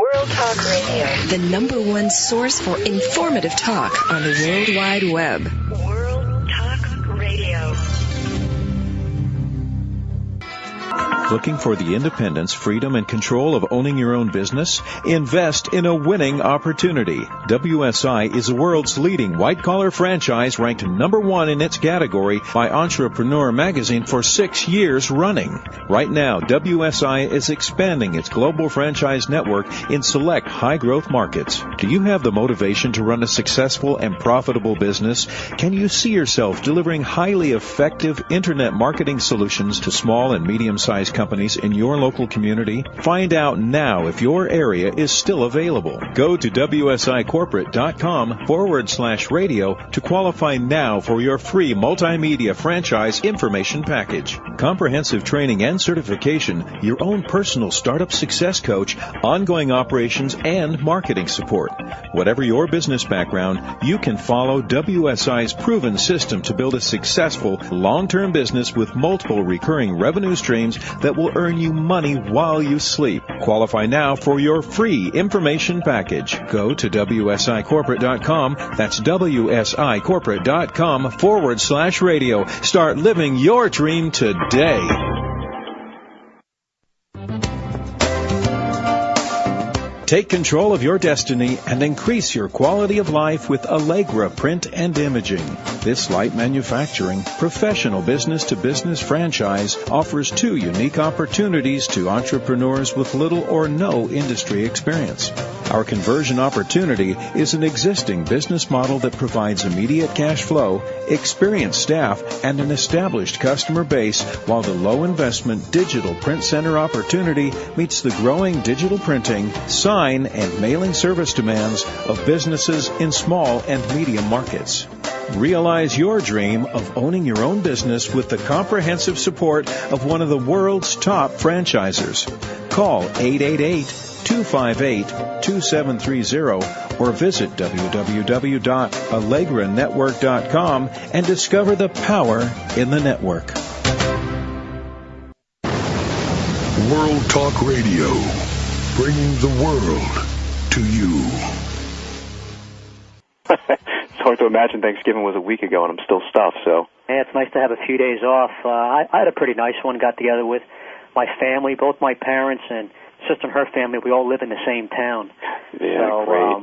World Talk Radio. The number one source for informative talk on the World Wide Web. World Talk Radio. Looking for the independence, freedom, and control of owning your own business? Invest in a winning opportunity. WSI is the world's leading white-collar franchise, ranked number one in its category by Entrepreneur magazine for 6 years running. Right now, WSI is expanding its global franchise network in select high-growth markets. Do you have the motivation to run a successful and profitable business? Can you see yourself delivering highly effective internet marketing solutions to small and medium-sized companies in your local community? Find out now if your area is still available. Go to WSIcorporate.com/radio to qualify now for your free multimedia franchise information package. Comprehensive training and certification, your own personal startup success coach, ongoing operations, and marketing support. Whatever your business background, you can follow WSI's proven system to build a successful, long-term business with multiple recurring revenue streams that will earn you money while you sleep. Qualify now for your free information package. Go to WSIcorporate.com. That's WSIcorporate.com/radio. Start living your dream today. Take control of your destiny and increase your quality of life with Allegra Print and Imaging. This light manufacturing, professional business-to-business franchise offers two unique opportunities to entrepreneurs with little or no industry experience. Our conversion opportunity is an existing business model that provides immediate cash flow, experienced staff, and an established customer base, while the low-investment digital print center opportunity meets the growing digital printing, sign, and mailing service demands of businesses in small and medium markets. Realize your dream of owning your own business with the comprehensive support of one of the world's top franchisers. Call 888-258-2730 or visit www.allegranetwork.com and discover the power in the network. World Talk Radio, bringing the world to you. It's hard to imagine Thanksgiving was a week ago and I'm still stuffed, so. Yeah, it's nice to have a few days off. I had a pretty nice one, got together with my family, both my parents and sister and her family. We all live in the same town. Yeah, so, great.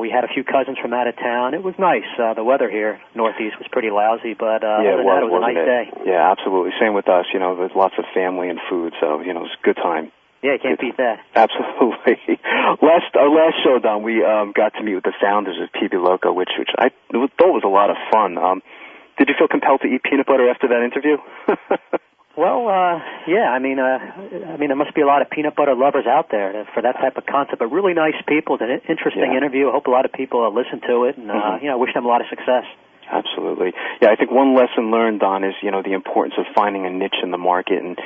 We had a few cousins from out of town. It was nice. The weather here, Northeast, was pretty lousy, but other than that, it was a nice day. Yeah, absolutely. Same with us. There's lots of family and food, so, it's a good time. Yeah, you can't beat that. Absolutely. Our last show, Don, we got to meet with the founders of PB Loco, which I thought was a lot of fun. Did you feel compelled to eat peanut butter after that interview? Well, yeah. I mean, there must be a lot of peanut butter lovers out there for that type of concept. But really nice people. It's an interesting interview. I hope a lot of people listen to it, and I wish them a lot of success. Absolutely. Yeah, I think one lesson learned, Don, is, the importance of finding a niche in the market and,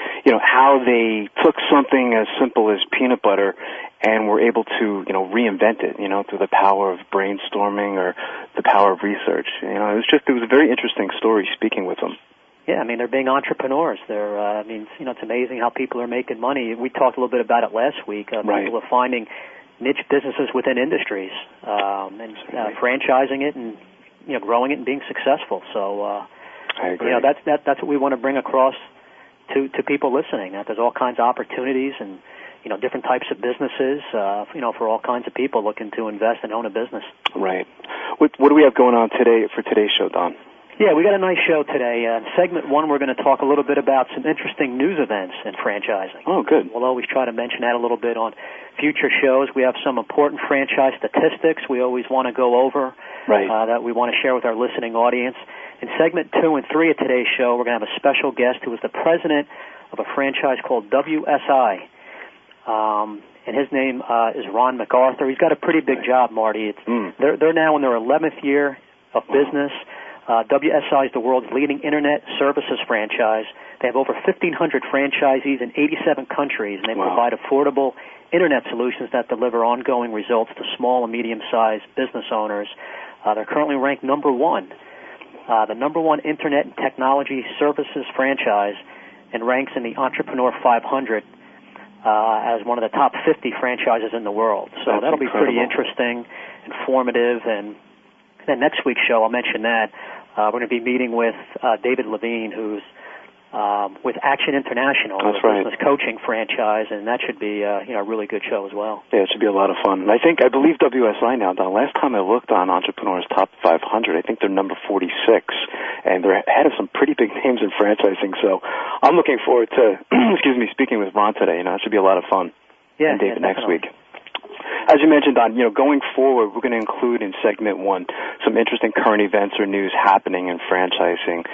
how they took something as simple as peanut butter and were able to, reinvent it, through the power of brainstorming or the power of research. It was a very interesting story speaking with them. Yeah, I mean, they're being entrepreneurs. It's amazing how people are making money. We talked a little bit about it last week. Right. People are finding niche businesses within industries and franchising it and, growing it and being successful. So, I agree. That's what we want to bring across to people listening. That there's all kinds of opportunities and, different types of businesses, for all kinds of people looking to invest and own a business. Right. What do we have going on today for today's show, Don? Yeah, we got a nice show today. Segment 1, we're going to talk a little bit about some interesting news events in franchising. Oh, good. We'll always try to mention that a little bit on future shows. We have some important franchise statistics we always want to go over that we want to share with our listening audience. In segment 2 and 3 of today's show, we're going to have a special guest who is the president of a franchise called WSI. And his name is Ron McArthur. He's got a pretty big job, Marty. They're now in their 11th year of business. WSI is the world's leading internet services franchise. They have over 1,500 franchisees in 87 countries, and they provide affordable internet solutions that deliver ongoing results to small and medium-sized business owners. They're currently ranked number 1, the number 1 internet and technology services franchise, and ranks in the Entrepreneur 500. as one of the top 50 franchises in the world. So that'll be pretty interesting, informative, and then next week's show, I'll mention that, we're going to be meeting with David Levine, who's with Action International, a business coaching franchise, and that should be a really good show as well. Yeah, it should be a lot of fun. And I believe WSI now, Don, last time I looked on Entrepreneur's Top 500, I think they're number 46, and they're ahead of some pretty big names in franchising. So I'm looking forward to, speaking with Ron today. It should be a lot of fun. Yeah, and David next week. As you mentioned, Don, going forward, we're going to include in segment 1 some interesting current events or news happening in franchising.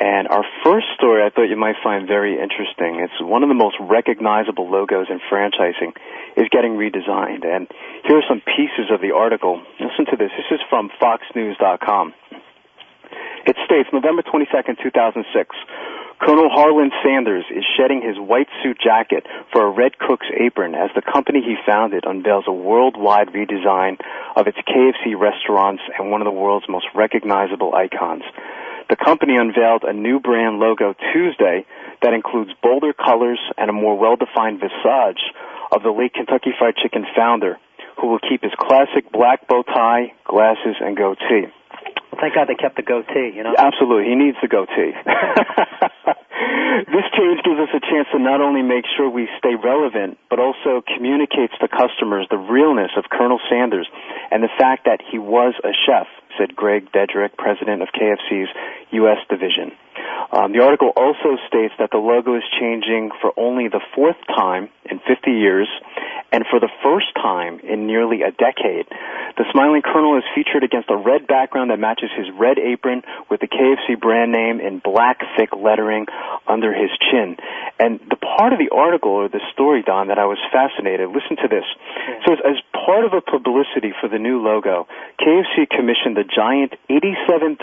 And our first story I thought you might find very interesting. It's one of the most recognizable logos in franchising is getting redesigned. And here are some pieces of the article. Listen to this. This is from foxnews.com. It states, November 22nd, 2006, Colonel Harlan Sanders is shedding his white suit jacket for a red cook's apron as the company he founded unveils a worldwide redesign of its KFC restaurants and one of the world's most recognizable icons. The company unveiled a new brand logo Tuesday that includes bolder colors and a more well-defined visage of the late Kentucky Fried Chicken founder, who will keep his classic black bow tie, glasses, and goatee. Well, thank God they kept the goatee, Absolutely. He needs the goatee. This change gives us a chance to not only make sure we stay relevant, but also communicates to customers the realness of Colonel Sanders and the fact that he was a chef, said Greg Dedrick, president of KFC's U.S. division. The article also states that the logo is changing for only the 4th time in 50 years and for the first time in nearly a decade. The smiling Colonel is featured against a red background that matches his red apron with the KFC brand name in black, thick lettering under his chin. And the part of the article or the story, Don, that I was fascinated, listen to this. It says, as part of a publicity for the new logo, KFC commissioned a giant 87,000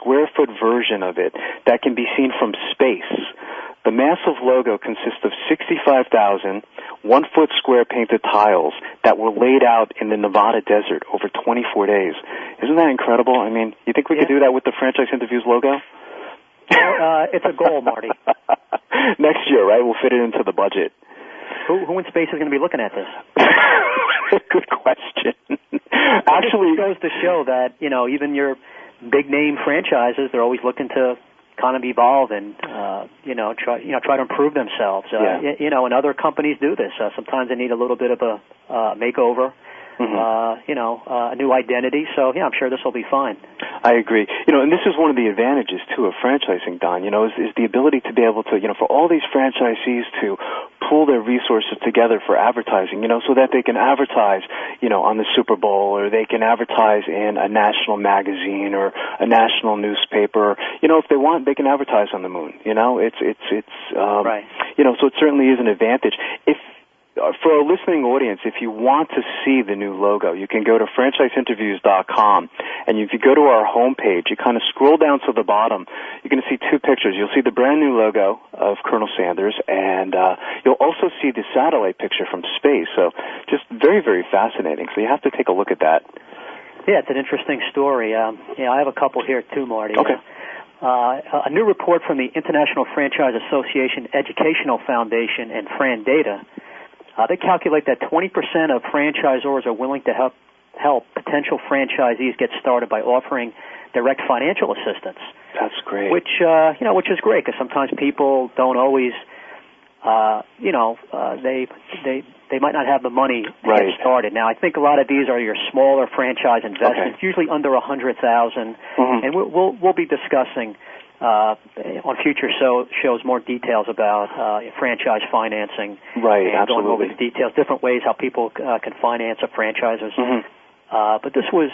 square foot version of it that can be seen from space. The massive logo consists of 65,000 1-foot square painted tiles that were laid out in the Nevada desert over 24 days. Isn't that incredible? I mean, you think we could do that with the Franchise Interviews logo? Well, it's a goal, Marty. Next year, right? We'll fit it into the budget. Who in space is going to be looking at this? Good question. Actually, it goes to show that, even your big-name franchises, they're always looking to kind of evolve and try to improve themselves. And other companies do this. Sometimes they need a little bit of a makeover. A new identity. So, I'm sure this will be fine. I agree. And this is one of the advantages, too, of franchising, Don, is the ability to be able to, for all these franchisees to pool their resources together for advertising, so that they can advertise, on the Super Bowl, or they can advertise in a national magazine or a national newspaper. If they want, they can advertise on the moon. Right. So it certainly is an advantage. For our listening audience, if you want to see the new logo, you can go to franchiseinterviews.com, and if you go to our homepage, you kind of scroll down to the bottom, you're going to see 2 pictures. You'll see the brand new logo of Colonel Sanders, and you'll also see the satellite picture from space. So just very, very fascinating. So you have to take a look at that. Yeah, it's an interesting story. I have a couple here too, Marty. Okay. A new report from the International Franchise Association Educational Foundation and FranData. They calculate that 20% of franchisors are willing to help potential franchisees get started by offering direct financial assistance. That's great. Which is great, because sometimes people don't always, they might not have the money to get started. Now, I think a lot of these are your smaller franchise investments, usually under $100,000, and we'll be discussing on future shows more details about franchise financing. Right, and absolutely. going over the details, different ways how people can finance a franchise. But this was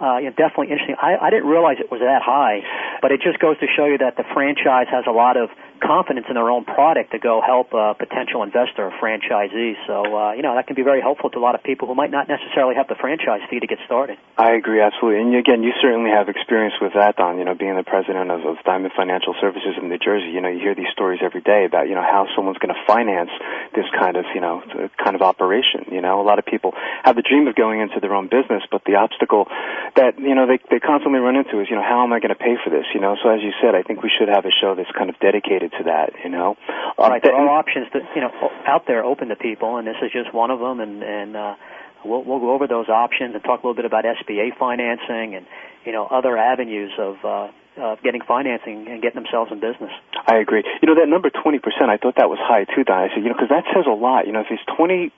definitely interesting. I didn't realize it was that high, but it just goes to show you that the franchise has a lot of confidence in their own product to go help a potential investor or franchisee. So, that can be very helpful to a lot of people who might not necessarily have the franchise fee to get started. I agree, absolutely. And again, you certainly have experience with that, Don, being the president of Diamond Financial Services in New Jersey. You hear these stories every day about, how someone's going to finance this kind of, kind of operation. A lot of people have the dream of going into their own business, but the obstacle that, they constantly run into is, how am I going to pay for this? So as you said, I think we should have a show that's kind of dedicated to that, Right, there are options that, out there open to people, and this is just one of them, and we'll go over those options and talk a little bit about SBA financing and, other avenues of getting financing and getting themselves in business. I agree. That number 20%, I thought that was high too, Don. I said, because that says a lot. If it's 20%,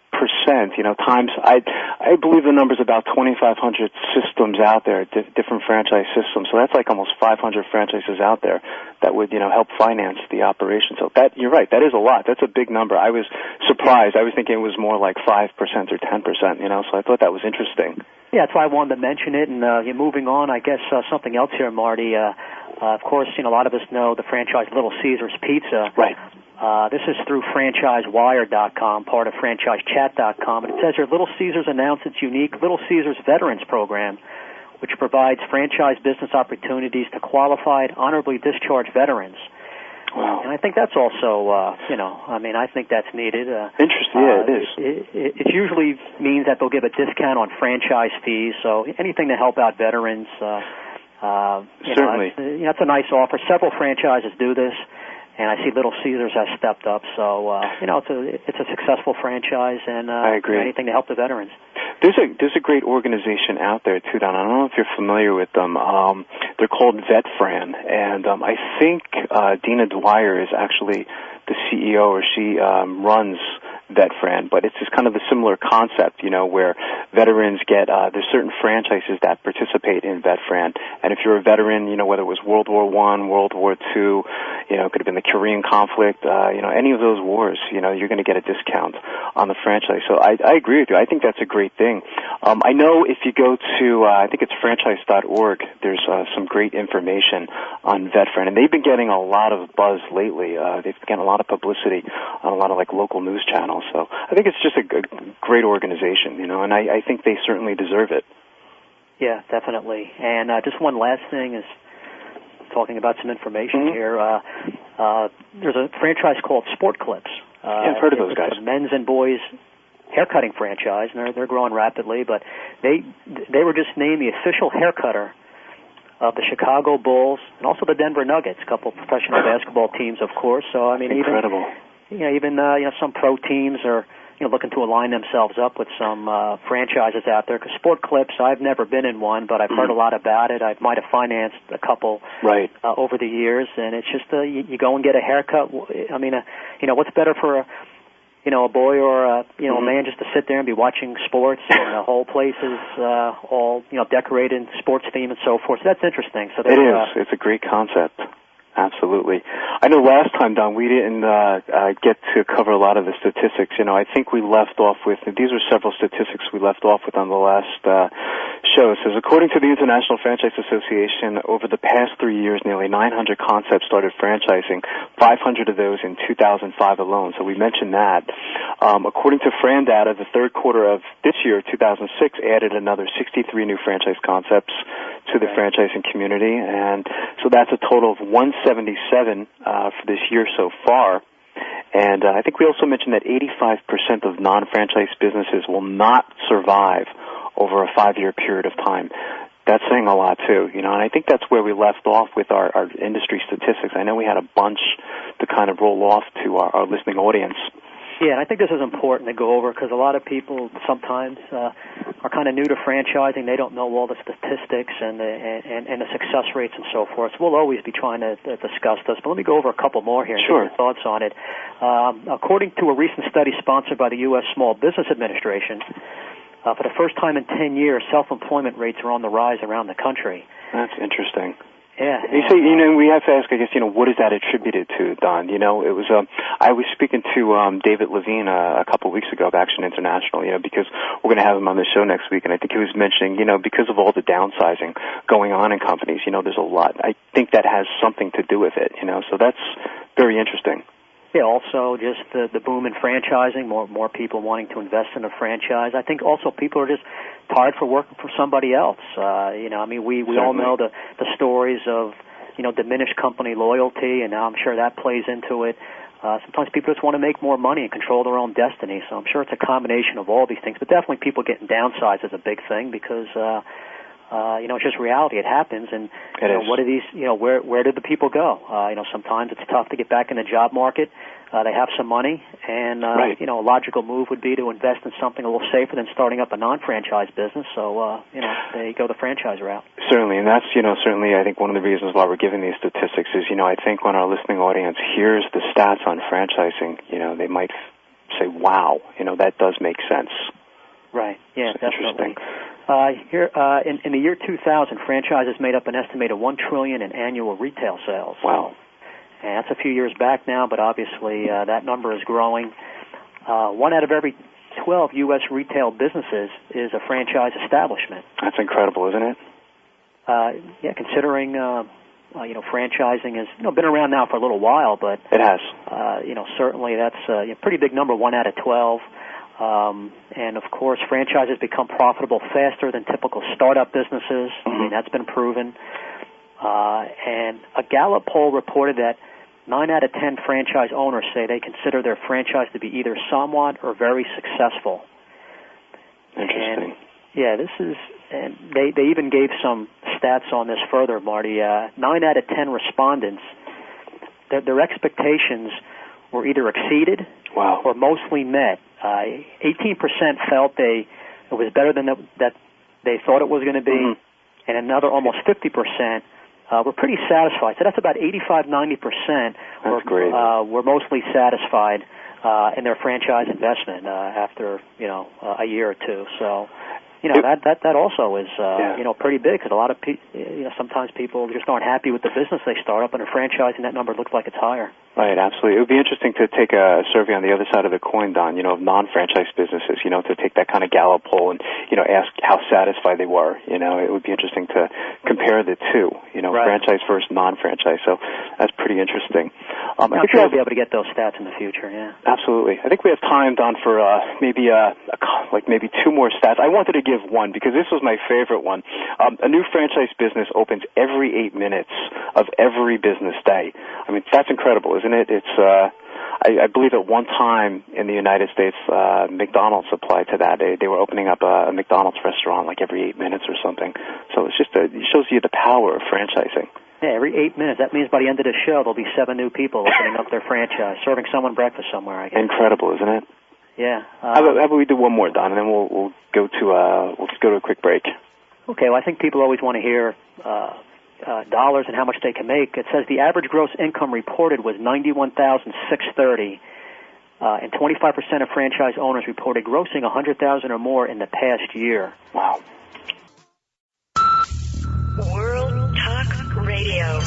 times, I believe the number's about 2,500 systems out there, different franchise systems. So that's like almost 500 franchises out there that would, help finance the operation. So that, you're right, that is a lot. That's a big number. I was surprised. I was thinking it was more like 5% or 10%, so I thought that was interesting. Yeah, that's why I wanted to mention it. And moving on, I guess something else here, Marty. Of course, a lot of us know the franchise Little Caesars Pizza. Right. This is through FranchiseWire.com, part of FranchiseChat.com. And it says here, Little Caesars announced its unique Little Caesars Veterans Program, which provides franchise business opportunities to qualified, honorably discharged veterans. Wow. And I think that's also, I think that's needed. Interesting, yeah, it is. It usually means that they'll give a discount on franchise fees, so anything to help out veterans. Certainly. That's a nice offer. Several franchises do this, and I see Little Caesars has stepped up. So, it's a successful franchise, and I agree. Anything to help the veterans. There's a great organization out there too, Don. I don't know if you're familiar with them. They're called VetFran, and I think Dina Dwyer is actually the CEO, or she runs VetFran, but it's just kind of a similar concept, where veterans get, there's certain franchises that participate in VetFran, and if you're a veteran, whether it was World War I, World War II, it could have been the Korean conflict, any of those wars, you're going to get a discount on the franchise. So I agree with you. I think that's a great thing. I know if you go to, I think it's franchise.org, there's some great information on VetFran, and they've been getting a lot of buzz lately. They've been getting a lot of publicity on a lot of local news channels. So I think it's just a great organization, and I think they certainly deserve it. Yeah, definitely. And just one last thing is talking about some information here. There's a franchise called Sport Clips. I've heard of those guys. It's a men's and boys haircutting franchise, and they're growing rapidly. But they were just named the official haircutter of the Chicago Bulls and also the Denver Nuggets, a couple of professional basketball teams, of course. So incredible. Even some pro teams are looking to align themselves up with some franchises out there. Because Sport Clips, I've never been in one, but I've heard a lot about it. I might have financed a couple over the years, and it's just you go and get a haircut. What's better for a boy or a man just to sit there and be watching sports, and the whole place is all decorated, sports theme and so forth. So that's interesting. So it is. It's a great concept. Absolutely. I know last time, Don, we didn't get to cover a lot of the statistics. I think we left off with, these were several statistics we left off with on the last show. It says, according to the International Franchise Association, over the past 3 years, nearly 900 concepts started franchising, 500 of those in 2005 alone. So we mentioned that. According to Fran data, the third quarter of this year, 2006, added another 63 new franchise concepts to the franchising community, and so that's a total of 177 for this year so far. And I think we also mentioned that 85% of non-franchise businesses will not survive over a 5-year period of time. That's saying a lot too, and I think that's where we left off with our industry statistics. I know we had a bunch to kind of roll off to our listening audience. Yeah, and I think this is important to go over because a lot of people sometimes are kind of new to franchising. They don't know all the statistics and the success rates and so forth. So we'll always be trying to discuss this. But let me go over a couple more here and get your thoughts on it. According to a recent study sponsored by the U.S. Small Business Administration, for the first time in 10 years, self-employment rates are on the rise around the country. That's interesting. Yeah. You say, we have to ask, I guess, what is that attributed to, Don? It was, I was speaking to David Levine a couple of weeks ago of Action International, because we're going to have him on the show next week, and I think he was mentioning, because of all the downsizing going on in companies, there's a lot. I think that has something to do with it, so that's very interesting. Yeah, also just the boom in franchising, more people wanting to invest in a franchise. I think also people are just tired for working for somebody else. We all know the stories of, diminished company loyalty, and I'm sure that plays into it. Sometimes people just want to make more money and control their own destiny, so I'm sure it's a combination of all these things. But definitely people getting downsized is a big thing because it's just reality. It happens, and what are these? Where did the people go? Sometimes it's tough to get back in the job market. They have some money, and a logical move would be to invest in something a little safer than starting up a non-franchise business. So they go the franchise route. Certainly, and that's certainly I think one of the reasons why we're giving these statistics is I think when our listening audience hears the stats on franchising, they might say, "Wow, that does make sense." Right. Yeah, so definitely. Here in the year 2000, franchises made up an estimated $1 trillion in annual retail sales. Wow. And that's a few years back now, but obviously that number is growing. 1 out of every 12 U.S. retail businesses is a franchise establishment. That's incredible, isn't it? Yeah, considering franchising has been around now for a little while, but it has. Certainly that's a pretty big number, 1 out of 12. And of course, franchises become profitable faster than typical startup businesses. Mm-hmm. I mean, that's been proven. And a Gallup poll reported that 9 out of 10 franchise owners say they consider their franchise to be either somewhat or very successful. Interesting. And, and they even gave some stats on this further, Marty. 9 out of 10 respondents, their expectations were either exceeded or mostly met. 18% felt it was better than that they thought it was going to be, and another almost 50% were pretty satisfied. So that's about 85-90% were mostly satisfied in their franchise investment after a year or two. So that also is pretty big, because a lot of sometimes people just aren't happy with the business they start up, and a franchise, and that number looks like it's higher. Right, absolutely. It would be interesting to take a survey on the other side of the coin, Don, of non-franchise businesses, to take that kind of Gallup poll and, ask how satisfied they were. It would be interesting to compare the two, franchise versus non-franchise. So that's pretty interesting. I'm sure we'll be able to get those stats in the future, yeah. Absolutely. I think we have time, Don, for maybe 2 more stats. I wanted to give one because this was my favorite one. A new franchise business opens every 8 minutes of every business day. I mean, that's incredible, isn't it? It's I believe at one time in the United States, McDonald's applied to that. They were opening up a McDonald's restaurant like every 8 minutes or something. So it's it shows you the power of franchising. Yeah, every 8 minutes. That means by the end of the show, there'll be 7 new people opening up their franchise, serving someone breakfast somewhere, I guess. Incredible, isn't it? Yeah. How about we do one more, Don, and then we'll go to a quick break. Okay. Well, I think people always want to hear dollars and how much they can make. It says the average gross income reported was $91,630, and 25% of franchise owners reported grossing $100,000 or more in the past year. Wow. World Talk Radio.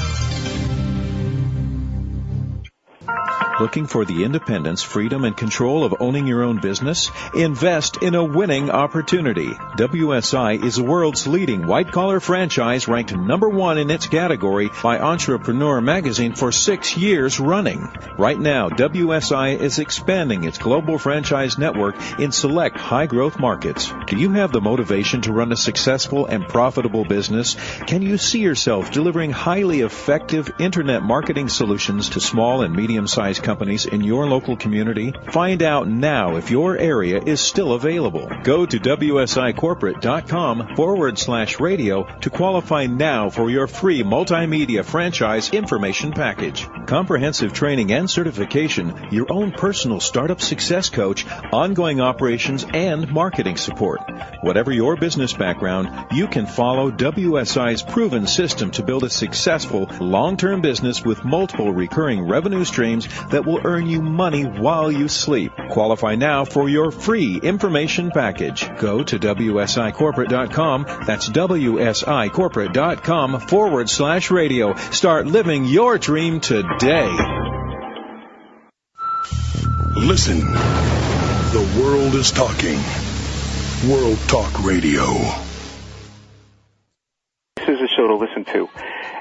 Looking for the independence, freedom, and control of owning your own business? Invest in a winning opportunity. WSI is the world's leading white-collar franchise, ranked #1 in its category by Entrepreneur magazine for 6 years running. Right now, WSI is expanding its global franchise network in select high-growth markets. Do you have the motivation to run a successful and profitable business? Can you see yourself delivering highly effective internet marketing solutions to small and medium-sized companies in your local community? Find out now if your area is still available. Go to WSIcorporate.com/radio to qualify now for your free multimedia franchise information package. Comprehensive training and certification, your own personal startup success coach, ongoing operations, and marketing support. Whatever your business background, you can follow WSI's proven system to build a successful, long-term business with multiple recurring revenue streams that will earn you money while you sleep. Qualify now for your free information package. Go to WSIcorporate.com. That's WSIcorporate.com/radio. Start living your dream today. Listen. The world is talking. World Talk Radio. This is a show to listen to.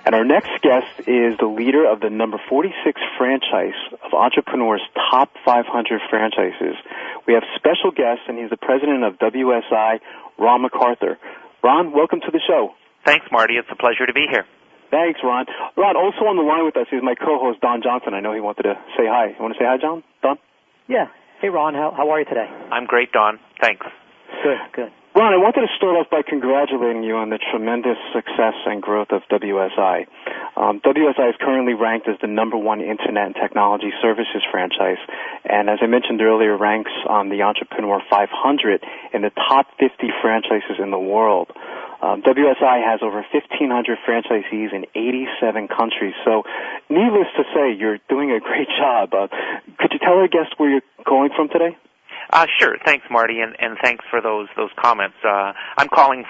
And our next guest is the leader of the number 46 franchise of Entrepreneur's top 500 franchises. We have special guests, and he's the president of WSI, Ron McArthur. Ron, welcome to the show. Thanks, Marty. It's a pleasure to be here. Thanks, Ron. Ron, also on the line with us is my co-host, Don Johnson. I know he wanted to say hi. You want to say hi, Don? Yeah. Hey, Ron. How are you today? I'm great, Don. Thanks. Good. Ron, I wanted to start off by congratulating you on the tremendous success and growth of WSI. WSI is currently ranked as the #1 Internet and Technology Services franchise, and as I mentioned earlier, ranks on the Entrepreneur 500 in the top 50 franchises in the world. WSI has over 1,500 franchisees in 87 countries, so needless to say, you're doing a great job. Could you tell our guests where you're calling from today? Sure. Thanks, Marty, and thanks for those comments. I'm calling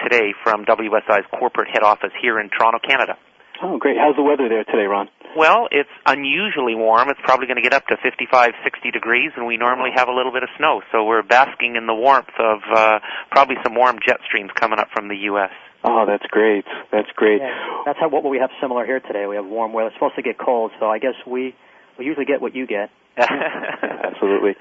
today from WSI's corporate head office here in Toronto, Canada. Oh, great. How's the weather there today, Ron? Well, it's unusually warm. It's probably going to get up to 55, 60 degrees, and we normally have a little bit of snow. So we're basking in the warmth of probably some warm jet streams coming up from the U.S. Oh, that's great. That's great. Yeah, that's what we have similar here today. We have warm weather. It's supposed to get cold, so I guess we usually get what you get. Absolutely.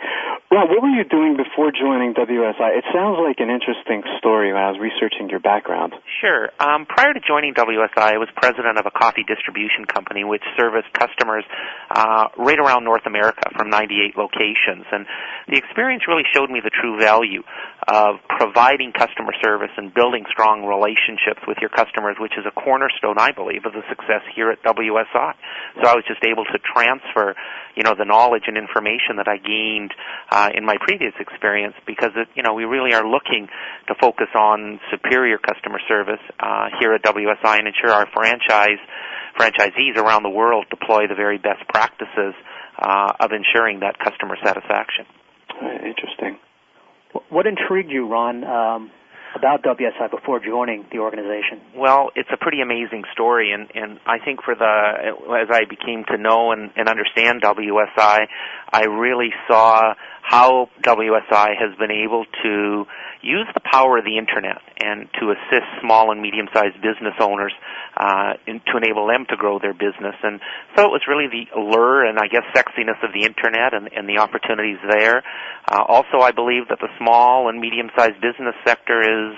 Ron, what were you doing before joining WSI? It sounds like an interesting story when I was researching your background. Sure. Prior to joining WSI, I was president of a coffee distribution company which serviced customers right around North America from 98 locations. And the experience really showed me the true value of providing customer service and building strong relationships with your customers, which is a cornerstone, I believe, of the success here at WSI. So I was just able to transfer, the knowledge and information that I gained in my previous experience, because we really are looking to focus on superior customer service here at WSI and ensure our franchisees around the world deploy the very best practices of ensuring that customer satisfaction. Interesting. What intrigued you, Ron, about WSI before joining the organization? Well, it's a pretty amazing story, and I think as I became to know and understand WSI, I really saw how WSI has been able to use the power of the Internet and to assist small and medium-sized business owners to enable them to grow their business. And so it was really the allure and, I guess, sexiness of the Internet and the opportunities there. Also, I believe that the small and medium-sized business sector is,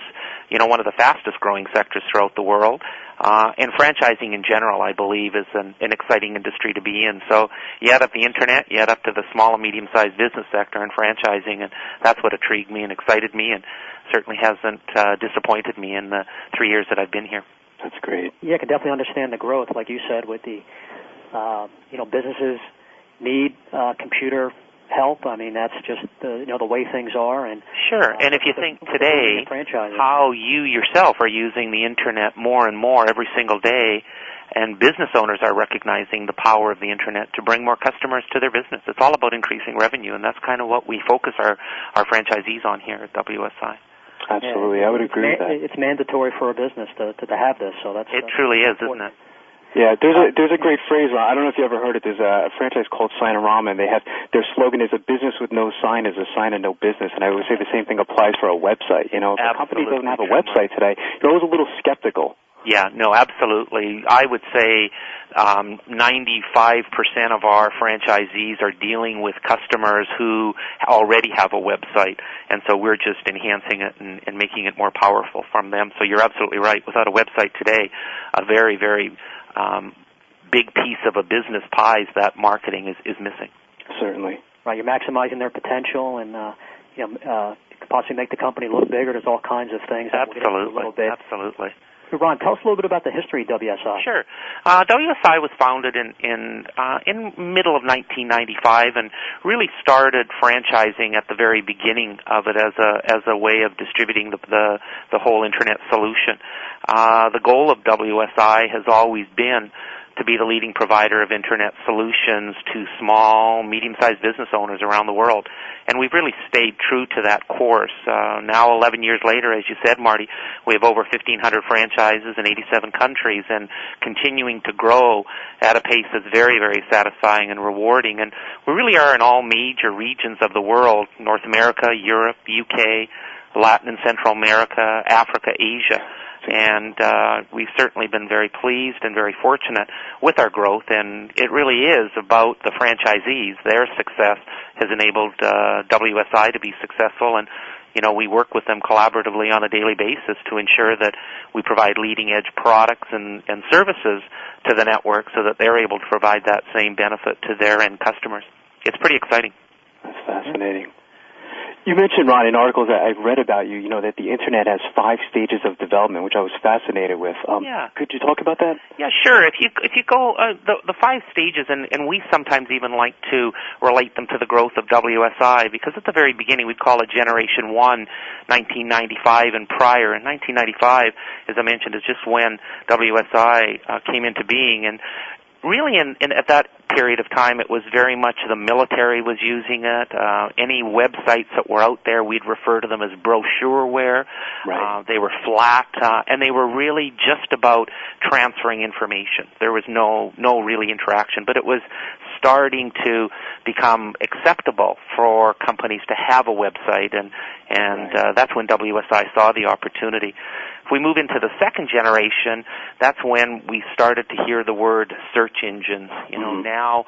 one of the fastest-growing sectors throughout the world. And franchising in general, I believe, is an exciting industry to be in. So you add up the Internet, you add up to the small and medium-sized business sector and franchising, and that's what intrigued me and excited me, and certainly hasn't disappointed me in the 3 years that I've been here. That's great. Yeah, I can definitely understand the growth, like you said, with the, businesses need computer help. I mean, that's just the way things are. And sure. And if you think today how you yourself are using the Internet more and more every single day, and business owners are recognizing the power of the Internet to bring more customers to their business. It's all about increasing revenue, and that's kind of what we focus our franchisees on here at WSI. Absolutely, I would agree with that. It's mandatory for a business to have this, so that's it. Truly is, isn't it? Yeah, there's a great phrase. I don't know if you ever heard it. There's a franchise called Signorama, and they have their slogan is "A business with no sign is a sign of no business." And I would say the same thing applies for a website. If a company doesn't have a website today, you're always a little skeptical. Yeah, no, absolutely. I would say 95% of our franchisees are dealing with customers who already have a website, and so we're just enhancing it and making it more powerful from them. So you're absolutely right. Without a website today, a very, very big piece of a business pie that marketing is missing. Certainly. Right, you're maximizing their potential and could possibly make the company look bigger. There's all kinds of things. Absolutely. Ron, tell us a little bit about the history of WSI. Sure. WSI was founded in middle of 1995 and really started franchising at the very beginning of it as a way of distributing the whole Internet solution. The goal of WSI has always been to be the leading provider of Internet solutions to small, medium-sized business owners around the world. And we've really stayed true to that course. Now, 11 years later, as you said, Marty, we have over 1,500 franchises in 87 countries and continuing to grow at a pace that's very, very satisfying and rewarding. And we really are in all major regions of the world: North America, Europe, UK, Latin and Central America, Africa, Asia. And we've certainly been very pleased and very fortunate with our growth, and it really is about the franchisees. Their success has enabled WSI to be successful, and we work with them collaboratively on a daily basis to ensure that we provide leading-edge products and services to the network so that they're able to provide that same benefit to their end customers. It's pretty exciting. That's fascinating. You mentioned, Ron, in articles that I've read about you, that the Internet has 5 stages of development, which I was fascinated with. Could you talk about that? Yeah, sure. If you go, the 5 stages, and we sometimes even like to relate them to the growth of WSI, because at the very beginning we'd call it Generation 1, 1995 and prior. And 1995, as I mentioned, is just when WSI came into being. And really, at that period of time, it was very much the military was using it. Any websites that were out there, we'd refer to them as brochureware. Right. They were flat, and they were really just about transferring information. There was no really interaction, but it was starting to become acceptable for companies to have a website, and that's when WSI saw the opportunity. If we move into the second generation, that's when we started to hear the word search engines. Now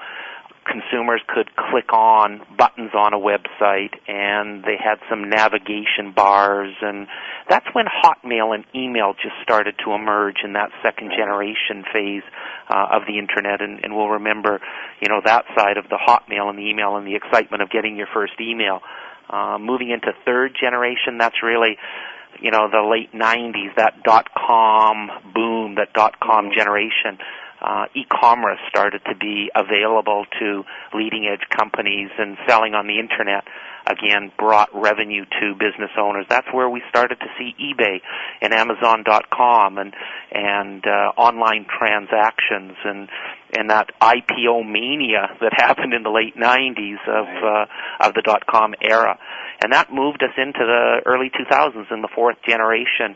consumers could click on buttons on a website, and they had some navigation bars, and that's when Hotmail and email just started to emerge in that second generation phase of the Internet, and we'll remember, that side of the Hotmail and the email and the excitement of getting your first email. Moving into third generation, that's really the late 90s, that .com boom, that .com generation. E-commerce started to be available to leading-edge companies, and selling on the Internet, again, brought revenue to business owners. That's where we started to see eBay and Amazon.com and online transactions and that IPO mania that happened in the late 90s of the .com era. And that moved us into the early 2000s in the fourth generation,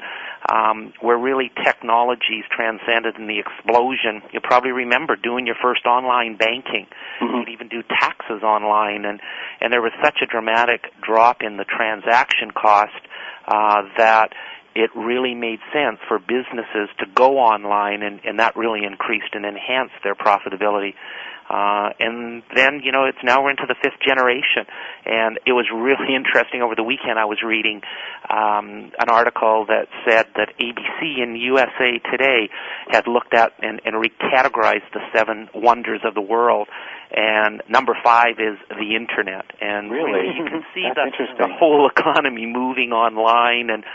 where really technologies transcended in the explosion. You probably remember doing your first online banking. Mm-hmm. You'd even do taxes online, and there was such a dramatic drop in the transaction cost that it really made sense for businesses to go online, and that really increased and enhanced their profitability. And then, it's now we're into the fifth generation, and it was really interesting. Over the weekend I was reading an article that said that ABC in USA Today had looked at and recategorized the 7 wonders of the world, and number 5 is the Internet. And really, you can see the whole economy moving online, and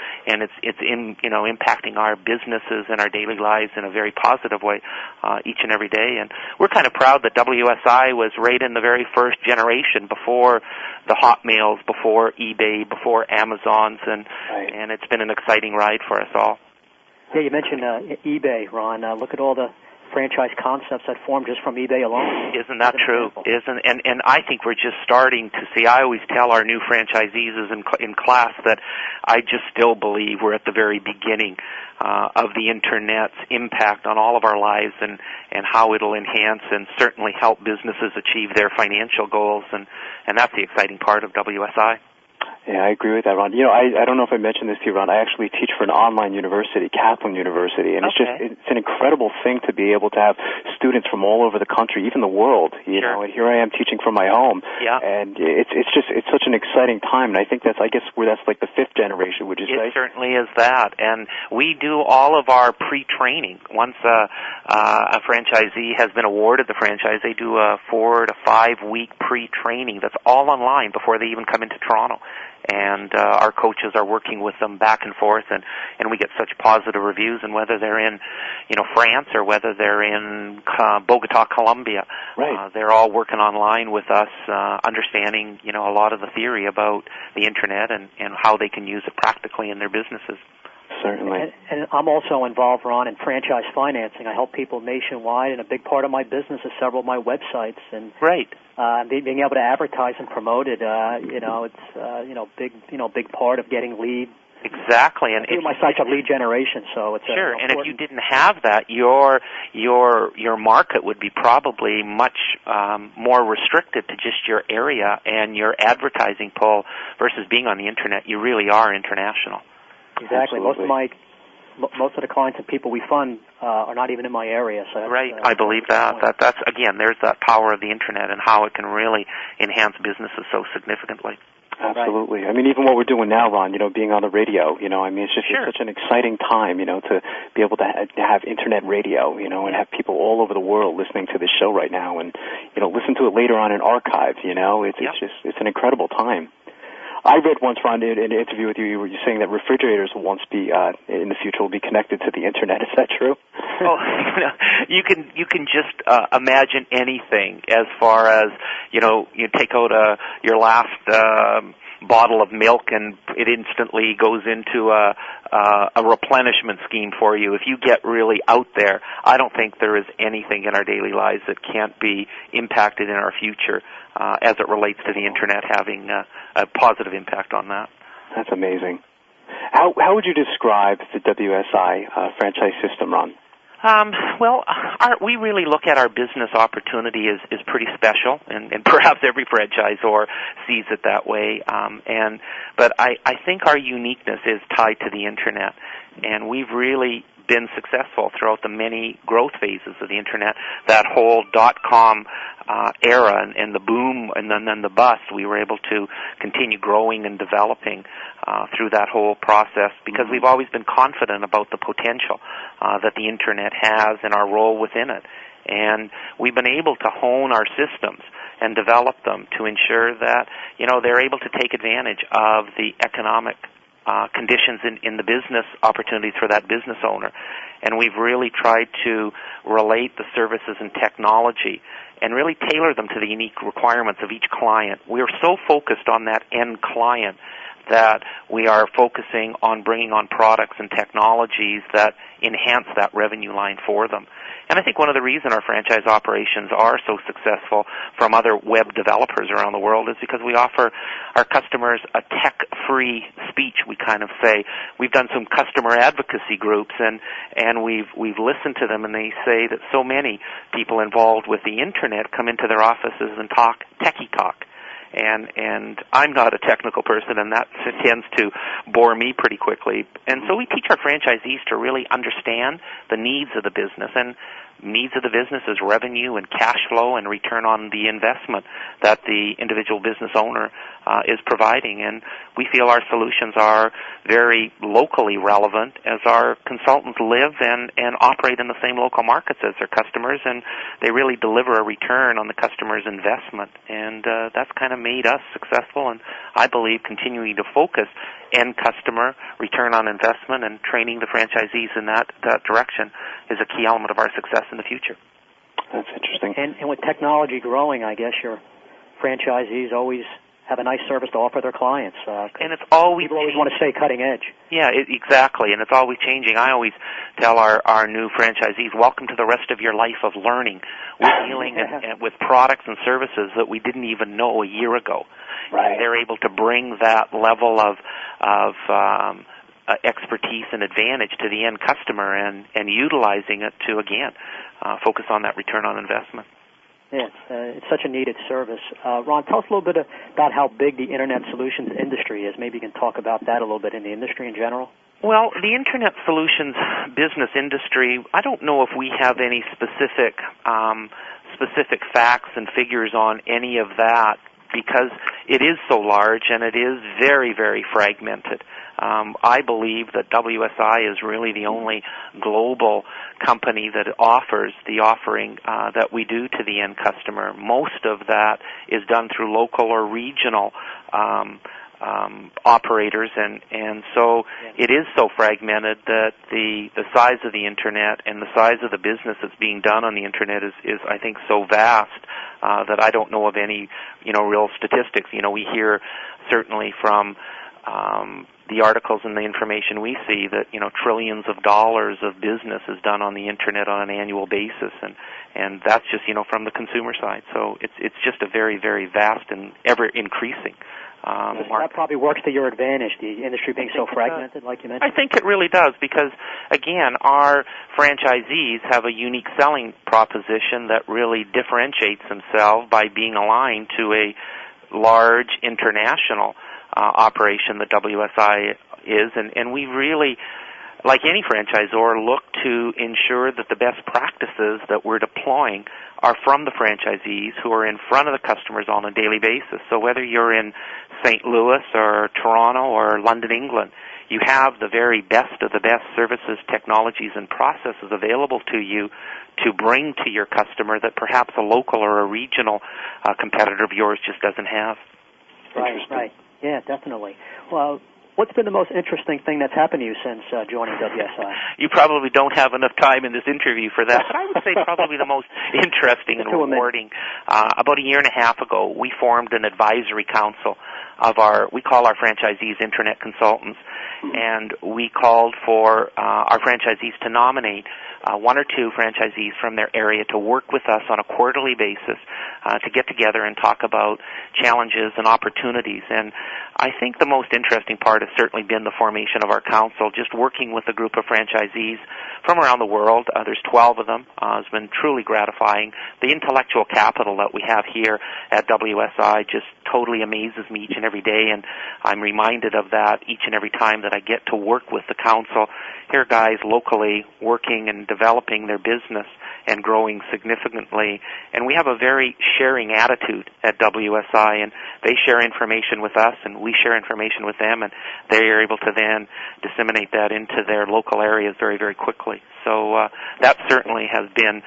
it's impacting our businesses and our daily lives in a very positive way each and every day. And we're kind of proud that WSI was right in the very first generation, before the Hotmails, before eBay, before Amazons, and it's been an exciting ride for us all. Yeah, you mentioned eBay, Ron. Look at all the franchise concepts that formed just from eBay alone. Isn't that true? And I think we're just starting to see. I always tell our new franchisees in class that I just still believe we're at the very beginning of the Internet's impact on all of our lives, and how it'll enhance and certainly help businesses achieve their financial goals, and that's the exciting part of WSI. Yeah, I agree with that, Ron. I don't know if I mentioned this to you, Ron. I actually teach for an online university, Kaplan University, and it's an incredible thing to be able to have students from all over the country, even the world. You know, and here I am teaching from my home. Yeah. And it's such an exciting time, and I think that's like the fifth generation. Would you say? It certainly is that, and we do all of our pre-training. Once a franchisee has been awarded the franchise, they do a 4 to 5 week pre-training that's all online before they even come into Toronto. And our coaches are working with them back and forth, and we get such positive reviews. And whether they're in, France, or whether they're in Bogota, Colombia, right. They're all working online with us, understanding, a lot of the theory about the Internet and how they can use it practically in their businesses. Certainly. And I'm also involved, Ron, in franchise financing. I help people nationwide, and a big part of my business is several of my websites. And right. Being able to advertise and promote it, it's big part of getting lead. Exactly, and my sites have lead generation, so it's sure. And if you didn't have that, your market would be probably much more restricted to just your area and your advertising pull versus being on the Internet. You really are international. Exactly. Absolutely. Most of the clients and people we fund are not even in my area. So right. I believe that. That's again, there's that power of the Internet and how it can really enhance businesses so significantly. Absolutely. I mean, even what we're doing now, Ron, being on the radio, it's just sure. It's such an exciting time, to be able to have Internet radio, and have people all over the world listening to this show right now, and, listen to it later on in archives, Yep. It's an incredible time. I read once, Ron, in an interview with you, you were saying that refrigerators will once be, in the future, will be connected to the Internet. Is that true? Oh, you can just imagine anything as far as, you take out your last bottle of milk and it instantly goes into a replenishment scheme for you. If you get really out there, I don't think there is anything in our daily lives that can't be impacted in our future as it relates to the Internet having a positive impact on that. That's amazing. How would you describe the WSI franchise system, Ron? Well, we really look at our business opportunity as pretty special, and perhaps every franchisor sees it that way. But I think our uniqueness is tied to the Internet, and we've really been successful throughout the many growth phases of the Internet. That whole .com era and the boom and then the bust, we were able to continue growing and developing through that whole process because we've always been confident about the potential that the Internet has and our role within it. And we've been able to hone our systems and develop them to ensure that, they're able to take advantage of the economic conditions in the business opportunities for that business owner. And we've really tried to relate the services and technology and really tailor them to the unique requirements of each client. We're so focused on that end client that we are focusing on bringing on products and technologies that enhance that revenue line for them. And I think one of the reasons our franchise operations are so successful from other web developers around the world is because we offer our customers a tech-free speech, we kind of say. We've done some customer advocacy groups, and we've listened to them, and they say that so many people involved with the Internet come into their offices and talk techie talk. And I'm not a technical person, and that tends to bore me pretty quickly. And so we teach our franchisees to really understand the needs of the business. And needs of the business is revenue and cash flow and return on the investment that the individual business owner is providing. And we feel our solutions are very locally relevant as our consultants live and operate in the same local markets as their customers, and they really deliver a return on the customer's investment. And that's kind of made us successful, and I believe continuing to focus end customer, return on investment, and training the franchisees in that direction is a key element of our success in the future. That's interesting. And with technology growing, I guess your franchisees always have a nice service to offer their clients. And it's always people always want to stay cutting edge. Yeah, exactly, and it's always changing. I always tell our new franchisees, welcome to the rest of your life of learning. We're dealing with products and services that we didn't even know a year ago. Right. And they're able to bring that level of expertise and advantage to the end customer and utilizing it to, again, focus on that return on investment. Yeah, it's such a needed service. Ron, tell us a little bit about how big the Internet solutions industry is. Maybe you can talk about that a little bit in the industry in general. Well, the Internet solutions business industry, I don't know if we have any specific facts and figures on any of that because it is so large and it is very, very fragmented. I believe that WSI is really the only global company that offers the offering that we do to the end customer. Most of that is done through local or regional operators, and so it is so fragmented that the size of the Internet and the size of the business that's being done on the Internet is I think, so vast that I don't know of any, real statistics. We hear certainly from the articles and the information we see that, trillions of dollars of business is done on the Internet on an annual basis, and that's just, from the consumer side. So it's just a very, very vast and ever-increasing market. That probably works to your advantage, the industry being so fragmented, like you mentioned. I think it really does because, again, our franchisees have a unique selling proposition that really differentiates themselves by being aligned to a large international operation that WSI is, and we really, like any franchisor, look to ensure that the best practices that we're deploying are from the franchisees who are in front of the customers on a daily basis. So whether you're in St. Louis or Toronto or London, England, you have the very best of the best services, technologies, and processes available to you to bring to your customer that perhaps a local or a regional competitor of yours just doesn't have. Right. Yeah, definitely. Well, what's been the most interesting thing that's happened to you since joining WSI? You probably don't have enough time in this interview for that, but I would say probably the most interesting and rewarding. About a year and a half ago, we formed an advisory council of we call our franchisees internet consultants, and we called for our franchisees to nominate one or two franchisees from their area to work with us on a quarterly basis to get together and talk about challenges and opportunities. And I think the most interesting part has certainly been the formation of our council, just working with a group of franchisees from around the world. There's 12 of them. It's been truly gratifying. The intellectual capital that we have here at WSI just totally amazes me each and every day, and I'm reminded of that each and every time that I get to work with the council. Here are guys locally working and developing their business and growing significantly, and we have a very sharing attitude at WSI, and they share information with us and we share information with them, and they are able to then disseminate that into their local areas very, very quickly. So that certainly has been,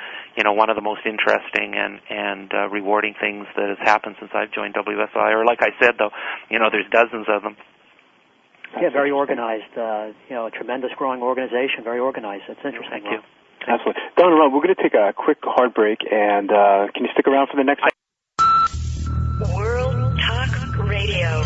one of the most interesting and rewarding things that has happened since I've joined WSI. Or like I said, though, there's dozens of them. Yeah, very organized. A tremendous growing organization, very organized. It's interesting. Thank you. Absolutely. Don and Ron, we're going to take a quick hard break, and can you stick around for the next? World Talk Radio.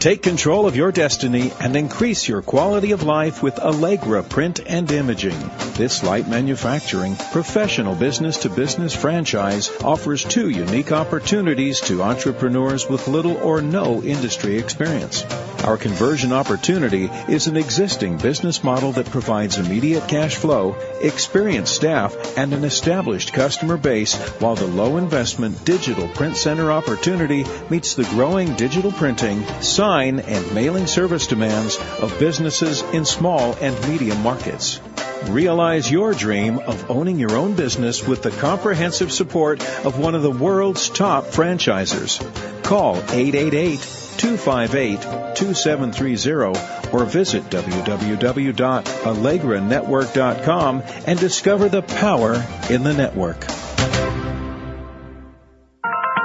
Take control of your destiny and increase your quality of life with Allegra Print and Imaging. This light manufacturing, professional business-to-business franchise offers two unique opportunities to entrepreneurs with little or no industry experience. Our conversion opportunity is an existing business model that provides immediate cash flow, experienced staff, and an established customer base, while the low-investment digital print center opportunity meets the growing digital printing, sign, and mailing service demands of businesses in small and medium markets. Realize your dream of owning your own business with the comprehensive support of one of the world's top franchisers. Call 888-258-2730 or visit www.allegranetwork.com and discover the power in the network.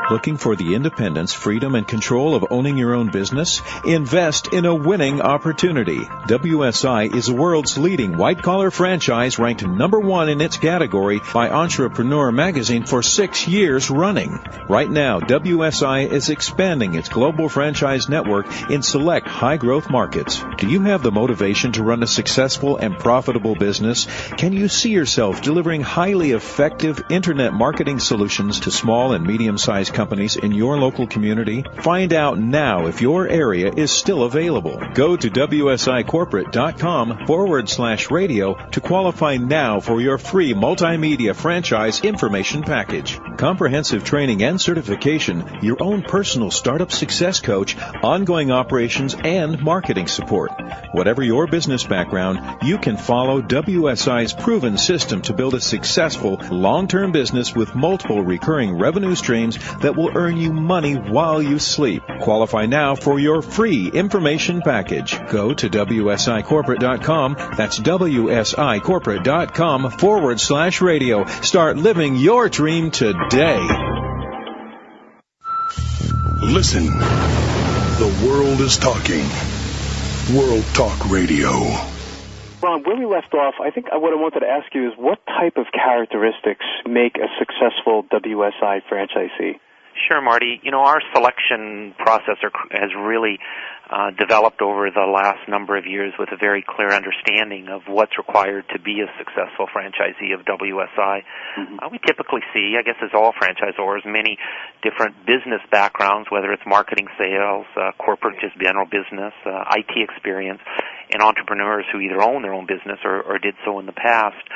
Looking for the independence, freedom, and control of owning your own business? Invest in a winning opportunity. WSI is the world's leading white-collar franchise, ranked #1 in its category by Entrepreneur magazine for 6 years running. Right now, WSI is expanding its global franchise network in select high-growth markets. Do you have the motivation to run a successful and profitable business? Can you see yourself delivering highly effective internet marketing solutions to small and medium-sized companies in your local community? Find out now if your area is still available. Go to WSIcorporate.com/radio to qualify now for your free multimedia franchise information package. Comprehensive training and certification, your own personal startup success coach, ongoing operations, and marketing support. Whatever your business background, you can follow WSI's proven system to build a successful, long-term business with multiple recurring revenue streams that will earn you money while you sleep. Qualify now for your free information package. Go to WSIcorporate.com. That's WSIcorporate.com/radio. Start living your dream today. Listen. The world is talking. World Talk Radio. Ron, where we left off, I think what I wanted to ask you is what type of characteristics make a successful WSI franchisee? Sure, Marty. Our selection process has really developed over the last number of years with a very clear understanding of what's required to be a successful franchisee of WSI. We typically see, I guess as all franchisors, many different business backgrounds, whether it's marketing, sales, corporate, just general business, IT experience, and entrepreneurs who either own their own business or did so in the past.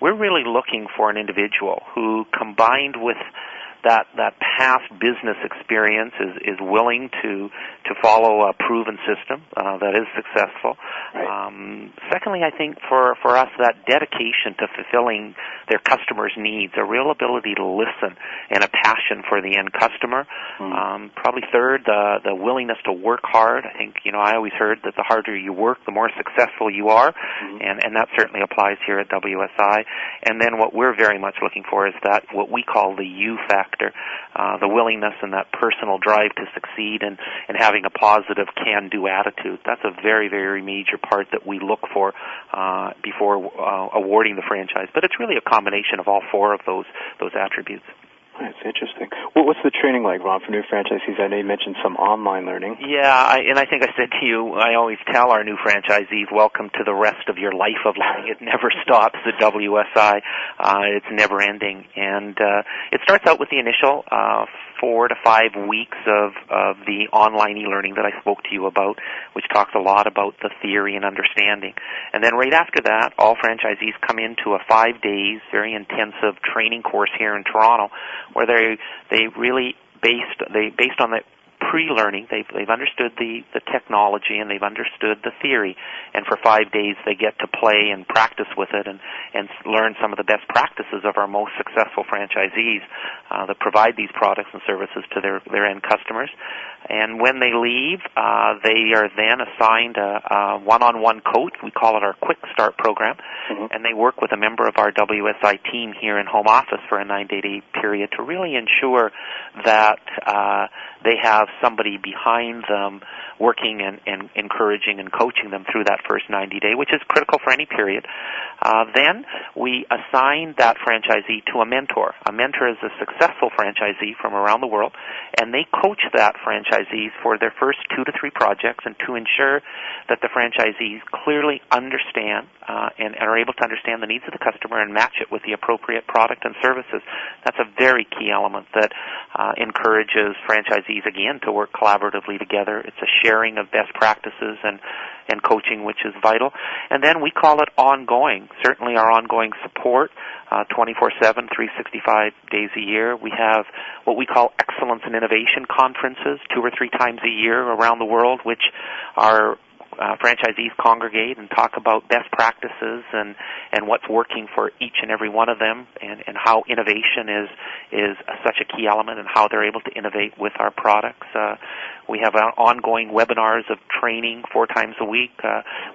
We're really looking for an individual who, combined with that past business experience is willing to follow a proven system that is successful. Right. Secondly, I think for us, that dedication to fulfilling their customers' needs, a real ability to listen, and a passion for the end customer. Probably third, the willingness to work hard. I think, I always heard that the harder you work, the more successful you are, and that certainly applies here at WSI. And then what we're very much looking for is that what we call the U factor, the willingness and that personal drive to succeed and having a positive can-do attitude. That's a very, very major part that we look for before awarding the franchise. But it's really a combination of all four of those attributes. That's interesting. What's the training like, Ron, for new franchisees? I know you mentioned some online learning. Yeah, and I think I said to you, I always tell our new franchisees, welcome to the rest of your life of learning. It never stops at WSI. It's never ending. And it starts out with the initial 4 to 5 weeks of the online e-learning that I spoke to you about, which talks a lot about the theory and understanding. And then right after that, all franchisees come into a 5 days, very intensive training course here in Toronto, where they really based on the pre-learning, they've understood the technology and they've understood the theory, and for 5 days they get to play and practice with it and learn some of the best practices of our most successful franchisees that provide these products and services to their end customers. And when they leave, they are then assigned a one-on-one coach. We call it our Quick Start program, and they work with a member of our WSI team here in home office for a 9-day period to really ensure that they have somebody behind them working and encouraging and coaching them through that first 90-day, which is critical for any period. Then we assign that franchisee to a mentor. A mentor is a successful franchisee from around the world, and they coach that franchisees for their first 2 to 3 projects and to ensure that the franchisees clearly understand and are able to understand the needs of the customer and match it with the appropriate product and services. That's a very key element that encourages franchisees, again, to work collaboratively together. It's a sharing of best practices and coaching, which is vital. And then we call it ongoing. Certainly our ongoing support, 24/7, 365 days a year. We have what we call excellence and innovation conferences 2 or 3 times a year around the world, which are franchisees congregate and talk about best practices and what's working for each and every one of them, and how innovation is such a key element and how they're able to innovate with our products. We have ongoing webinars of training 4 times a week.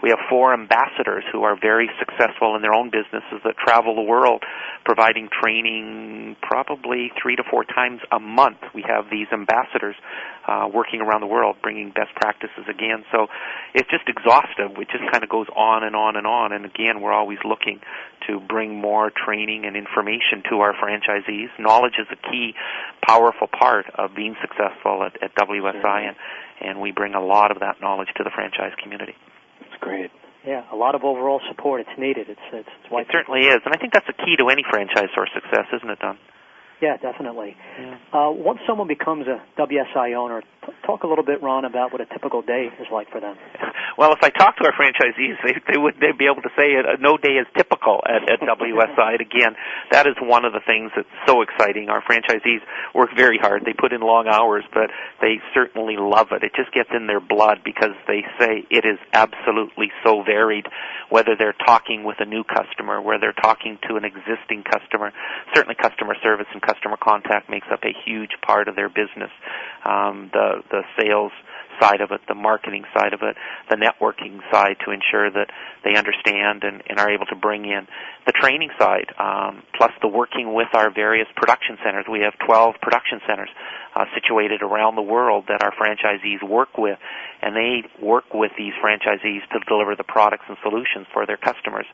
We have 4 ambassadors who are very successful in their own businesses that travel the world, providing training probably 3 to 4 times a month. We have these ambassadors working around the world, bringing best practices again. So it's just exhaustive. It just kind of goes on and on and on. And again, we're always looking to bring more training and information to our franchisees. Knowledge is a key, powerful part of being successful at WSI, and we bring a lot of that knowledge to the franchise community. That's great. Yeah, a lot of overall support. It's needed. It certainly is, and I think that's a key to any franchise or success, isn't it, Don? Yeah, definitely. Yeah. Once someone becomes a WSI owner, talk a little bit, Ron, about what a typical day is like for them. Well, if I talk to our franchisees, they'd be able to say no day is typical at WSI. Again, that is one of the things that's so exciting. Our franchisees work very hard. They put in long hours, but they certainly love it. It just gets in their blood because they say it is absolutely so varied, whether they're talking with a new customer, whether they're talking to an existing customer. Certainly customer service and customer contact makes up a huge part of their business. The sales side of it, the marketing side of it, the networking side, to ensure that they understand and are able to bring in the training side, plus the working with our various production centers. We have 12 production centers situated around the world that our franchisees work with, and they work with these franchisees to deliver the products and solutions for their customers.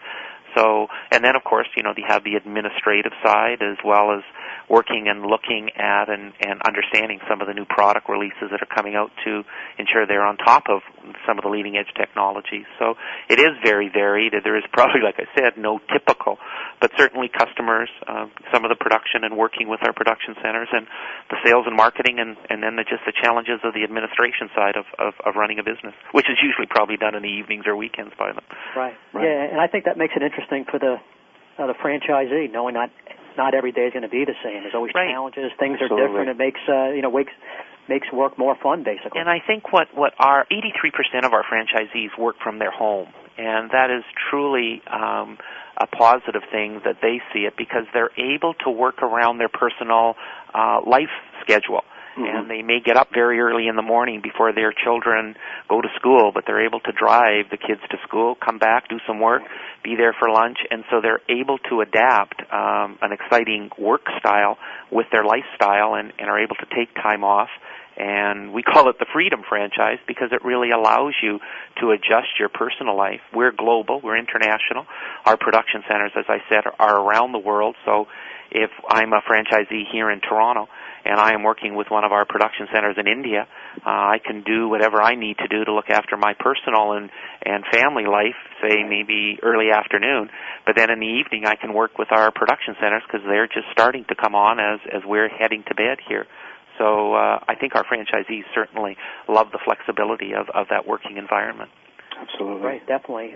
So, and then of course, they have the administrative side, as well as working and looking at and understanding some of the new product releases that are coming out to ensure they're on top of some of the leading edge technologies. So it is very varied. There is probably, like I said, no typical, but certainly customers, some of the production and working with our production centers, and the sales and marketing, and then just the challenges of the administration side of running a business, which is usually probably done in the evenings or weekends by them. Right. Yeah, and I think that makes it interesting for the franchisee, knowing not not every day is going to be the same. There's always challenges. Things are different. It makes makes work more fun, basically. And I think what our 83% of our franchisees work from their home, and that is truly a positive thing that they see it, because they're able to work around their personal life schedule. And they may get up very early in the morning before their children go to school, but they're able to drive the kids to school, come back, do some work, be there for lunch, and so they're able to adapt an exciting work style with their lifestyle and are able to take time off. And we call it the Freedom Franchise because it really allows you to adjust your personal life. We're global. We're international. Our production centers, as I said, are around the world. So if I'm a franchisee here in Toronto and I am working with one of our production centers in India, I can do whatever I need to do to look after my personal and family life, say maybe early afternoon. But then in the evening I can work with our production centers because they're just starting to come on as we're heading to bed here. So I think our franchisees certainly love the flexibility of that working environment. Absolutely. Right, definitely.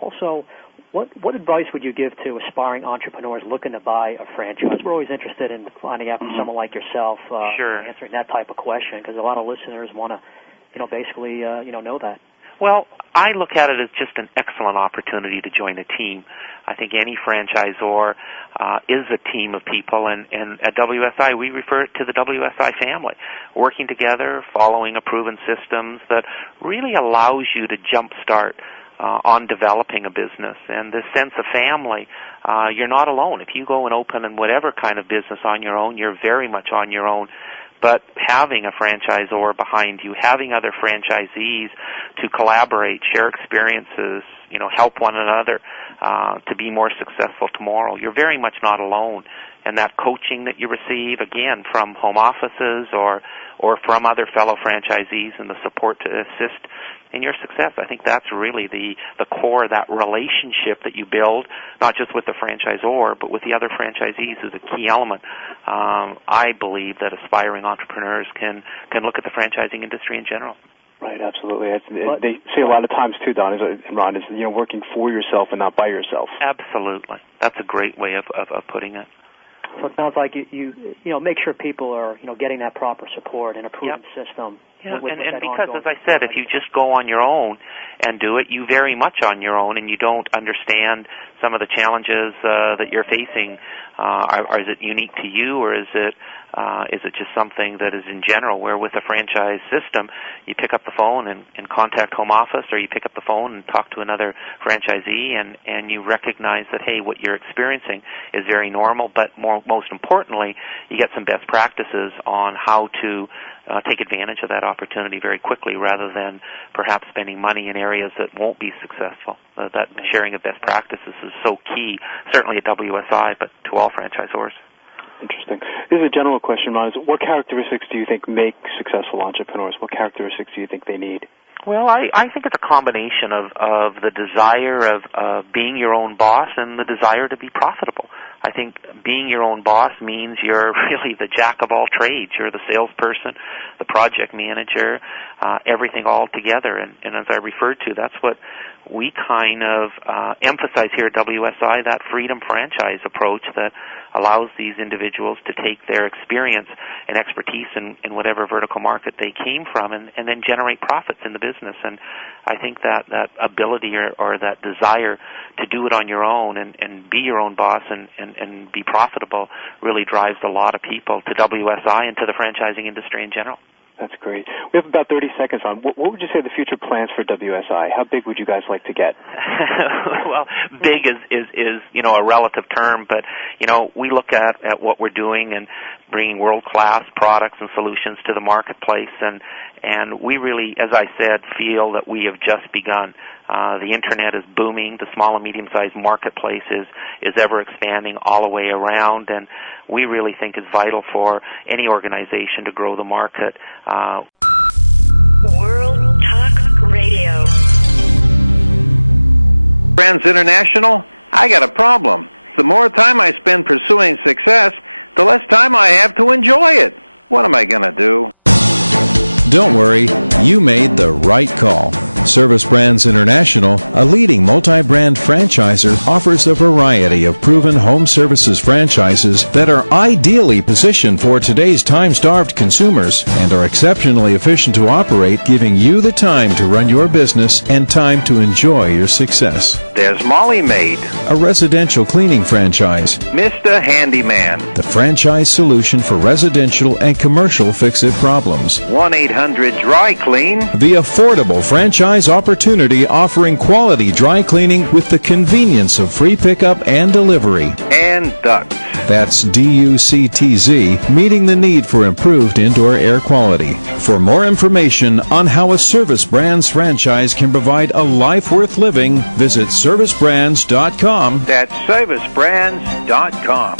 Also, what advice would you give to aspiring entrepreneurs looking to buy a franchise? We're always interested in finding out from someone like yourself, answering that type of question, because a lot of listeners want to, basically, know that. Well, I look at it as just an excellent opportunity to join a team. I think any franchisor is a team of people, and at WSI we refer to the WSI family, working together, following a proven systems that really allows you to jumpstart on developing a business. And this sense of family, you're not alone. If you go and open in whatever kind of business on your own, you're very much on your own. But having a franchisor behind you, having other franchisees to collaborate, share experiences, help one another to be more successful tomorrow, you're very much not alone. And that coaching that you receive, again, from home offices or from other fellow franchisees and the support to assist in your success, I think that's really the core of that relationship that you build, not just with the franchisor, but with the other franchisees is a key element. I believe that aspiring entrepreneurs can look at the franchising industry in general. Right, absolutely. They say a lot of times too, Don, Ron, is working for yourself and not by yourself. Absolutely. That's a great way of putting it. So it sounds like you make sure people are getting that proper support and a proven system. Yeah, and because, as I said, if you just go on your own and do it, you very much on your own, and you don't understand some of the challenges that you're facing. Is it unique to you, or is it just something that is in general, where with a franchise system, you pick up the phone and contact home office, or you pick up the phone and talk to another franchisee, and you recognize that, hey, what you're experiencing is very normal, but most importantly, you get some best practices on how to take advantage of that opportunity very quickly, rather than perhaps spending money in areas that won't be successful. That sharing of best practices is so key, certainly at WSI, but to all franchisors. Interesting. This is a general question, Ron. What characteristics do you think make successful entrepreneurs? What characteristics do you think they need? Well, I think it's a combination of the desire of being your own boss and the desire to be profitable. I think being your own boss means you're really the jack of all trades. You're the salesperson, the project manager, everything all together. And as I referred to, that's what we kind of emphasize here at WSI, that freedom franchise approach that allows these individuals to take their experience and expertise in whatever vertical market they came from and then generate profits in the business. And I think that ability or that desire to do it on your own and be your own boss and be profitable really drives a lot of people to WSI and to the franchising industry in general. That's great. We have about 30 seconds on. What would you say are the future plans for WSI? How big would you guys like to get? Well, big is a relative term, but we look at what we're doing and bringing world-class products and solutions to the marketplace, and we really, as I said, feel that we have just begun. The internet is booming. The small and medium-sized marketplace is ever expanding all the way around, and we really think it's vital for any organization to grow the market. World Talk Radio. Friends International, I got a problem. The more time I spend pursuing success, the less time I have to enjoy it. What am I going to do? Don't worry, you made the right call. Service Brands International, a leading multi-brand franchisor, offers a variety of proven home services franchises that are ideally positioned for today's time-starved consumers and are exceptionally efficient to operate, giving you the time to run your business and time to enjoy your success. There's Molly Maid, A residential cleaning franchise, Mr. Handyman, the franchise solution for residential and commercial fix-it problems. 1-800-DRY CLEAN, The affordable franchise opportunity offering quality dry cleaning with the convenience of free pickup and delivery. and Ducts. That's DUCTZ, meeting the need for improved indoor air quality. For more information on how a Service Brands franchise can provide a life worth living, visit servicebrands.com. That's servicebrands.com.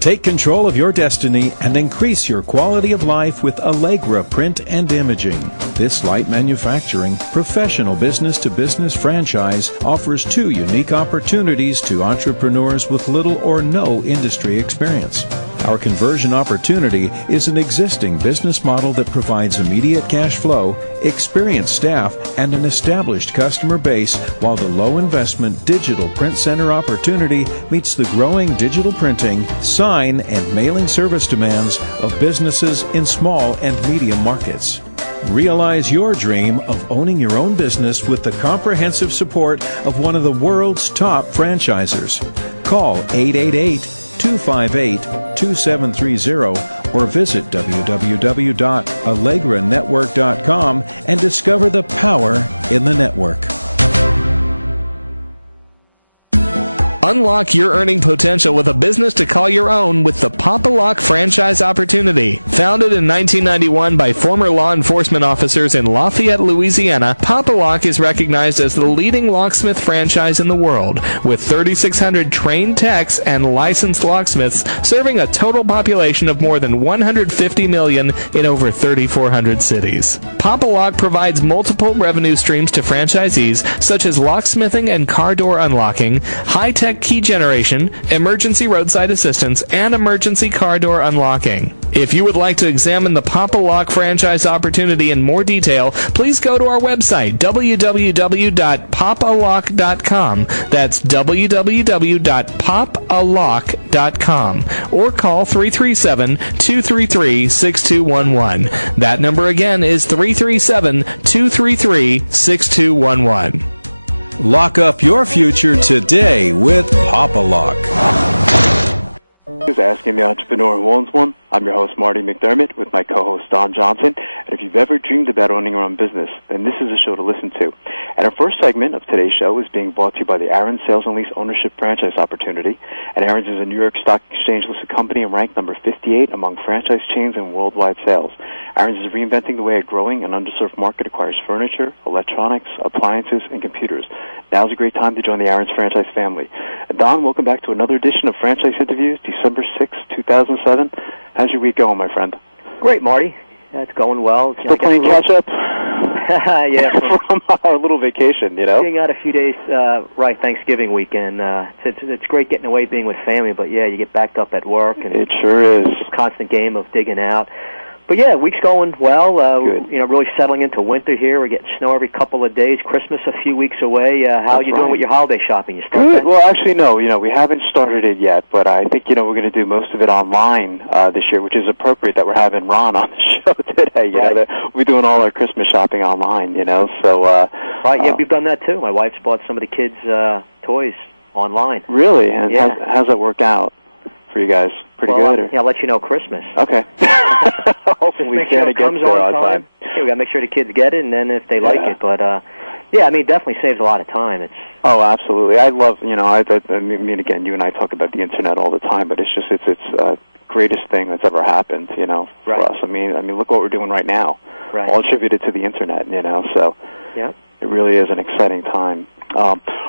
Take control of your destiny and increase your quality of life with Allegra Print and Imaging. This light manufacturing, professional business-to-business franchise offers two unique opportunities to entrepreneurs with little or no industry experience. Our conversion opportunity is an existing business model that provides immediate cash flow, experienced staff, and an established customer base, while the low-investment digital print center opportunity meets the growing digital printing, sign, and mailing service demands of businesses in small and medium markets. Realize your dream of owning your own business with the comprehensive support of one of the world's top franchisors. Call 888-258-2730 or visit www.allegranetwork.com and discover the power in the network. Unlock your earning potential with a business to call your own with the Pop-A-Lock franchise opportunity. Founded in 1991 by former law enforcement officers in Lafayette, Louisiana, Pop-A-Lock is recognized as the leading locksmith franchise in the world, with 3,600 trained techs and licensed locksmiths serving a total population of more than 150 million in over 3,400 cities. Pop-A-Lock provides multiple revenue streams to franchisees, such as locksmithing and car door unlocking, high-tech key generation, emergency roadside assistance, and emergency car door unlocking. If you would like to examine the Pop-A-Lock franchise opportunity in more detail, please go to our website, www.popalock.com. That's www.popalock.com. Or call 337-233-6211. That number again is 337-233-6211. Lock up your future today with Pop-A-Lock. This is Asking the Entrepreneur Who Owns One. I'm your host, Marty McDermott, with my co-host, Don Johnson. And if you've ever dreamed about owning your own business, then this is a show to listen to. And our first segment of today's show is being brought to you by the Aaron's Sales and Lease Ownership Franchise Opportunity. And Aaron's is a New York Stock Exchange-listed company and ranked number 58 among franchise chains in worldwide sales. Aaron's is reinventing the way a growing and underserved market acquires furniture, electronics, appliances, and computers. Now's a great time to join the Aaron's franchise family. And Don, welcome back to another edition of Franchise Interviews, December 6, 2007. How's your week going, my friend? Great, Marty. It's going well. Still playing catch-up? Yeah. From our little vacation, you know? Being out a few days, right, Thanksgiving weekend. It's great getting away, being with family, but, yeah, you get backed up at work. And it sure is. It's a constant game of digging out. But, yeah, week's going well. Really settling into winter here. We're getting snow every couple of days. Christmas a few weeks away. How are you doing with your holiday shopping? You start Good. that? Well, actually, no. We haven't started it yet, but I think, we're going to do most of it online this year, which is appropriate that we're having Ron on the show today. We're doing all our Christmas shopping online, so... Right, yeah, we've done that, too. My wife's bought some of the kids' toys online. Really? And how's that work out for you guys? Pretty good? Or? Yeah, I'll let you know Christmas. Okay. Hopefully we can get there on time. Yeah, we got to make sure the kids get it, and then if they like it. But, it definitely saves a lot of time. Oh, absolutely. I love, again, you and I talk about the Internet all the time, but it's greatest thing that's ever happened, for us. I mean, look what we're doing right now. Right. All attributed to the Internet, so it really is an exciting time.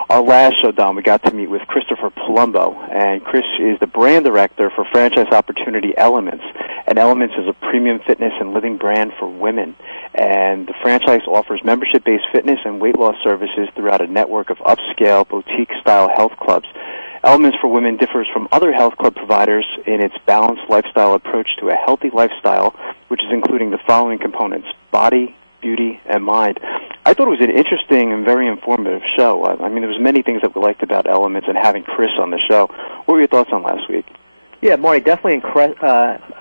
Our last show, Don, we got to meet with Christopher Palumbo, and Chris is the brand director for Franchise Opportunity Elements. And Elements is a premium fitness and living brand for women. And the franchise offers membership-based fitness and weight loss services throughout a network of upscale, boutique-style health clubs. Elements for Women differs from other health club providers in its balanced lifestyle approach to a healthy lifestyle which is including the following components: body, beauty, and mind. I thought it was an interesting and very informative show. I mean, there was many things that we liked about Elements and having Chris on the show. What were your thoughts on last week? Yeah, Marty, definitely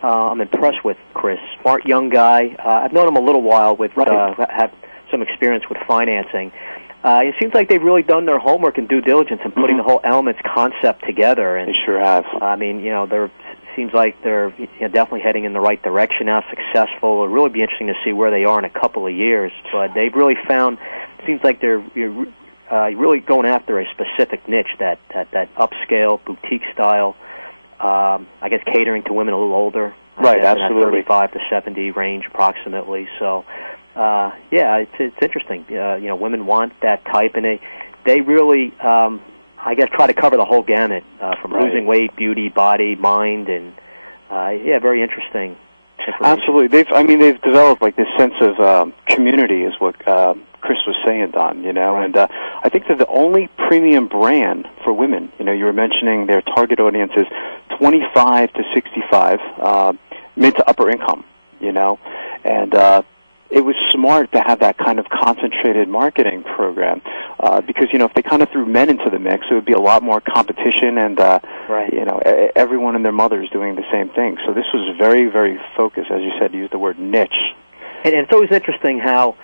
I'm impressed with Chris. Smart young guy. I've known him a little while, have some experience with financing. It seems like they've really done their homework and due diligence in putting the whole Elements concept together. And they sure have. I mean, seems like they're definitely heading in the right direction now, successful. It'll really be interesting to see where they are in a couple of years. But they've really found, seems like they're really going after a specific niche, that upscale, boutique style, I guess catering to women a little older. Right, absolutely. In that 35 to 70 range approximately. So, it's interesting. Women want that type, and they really, I guess, try to cover the whole gamut from losing weight, beauty, body, mind, and very interesting. Absolutely, they've developed like this sense of community, is what Chris was saying, Don. And I think they're the only premium brand for women. You were mentioning their target audience is 25 to 65, mid to upper income. And it was smart to have that kind of concentrated marketing program because, if they kind of threw men into the mix, it would be a lot more competition and, everyone and their mother is doing the same thing. So this was very, very focused, as you said, you used the word niche. And it's always interesting how,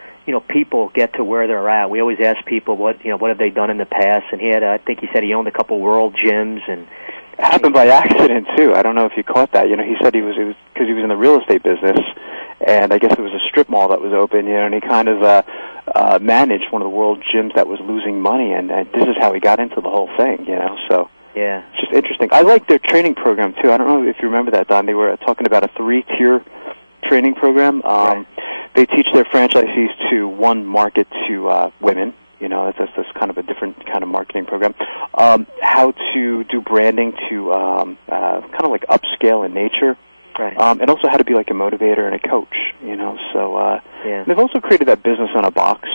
people get to where they're at. We always ask people what have they done in the past, and I think he said he owned a couple world gyms, and it happened by accident too. I don't know if you caught that. He said it was because he was in the real estate business, and I guess it was a strip mall that was open, and he kind of managed one of the world gyms that was losing money, and this is how he got into the whole thing, so yeah, it's just interesting. I like their training program too. I don't know if you remember that, Don. They were talking about a 3-tier training program. They teach their franchisees to market to women. That's kind of a different kind of marketing program. How to do branding to kind of like upscale in nature. Right. And also how to be like a motivator and a coach, So they've also created that business on a box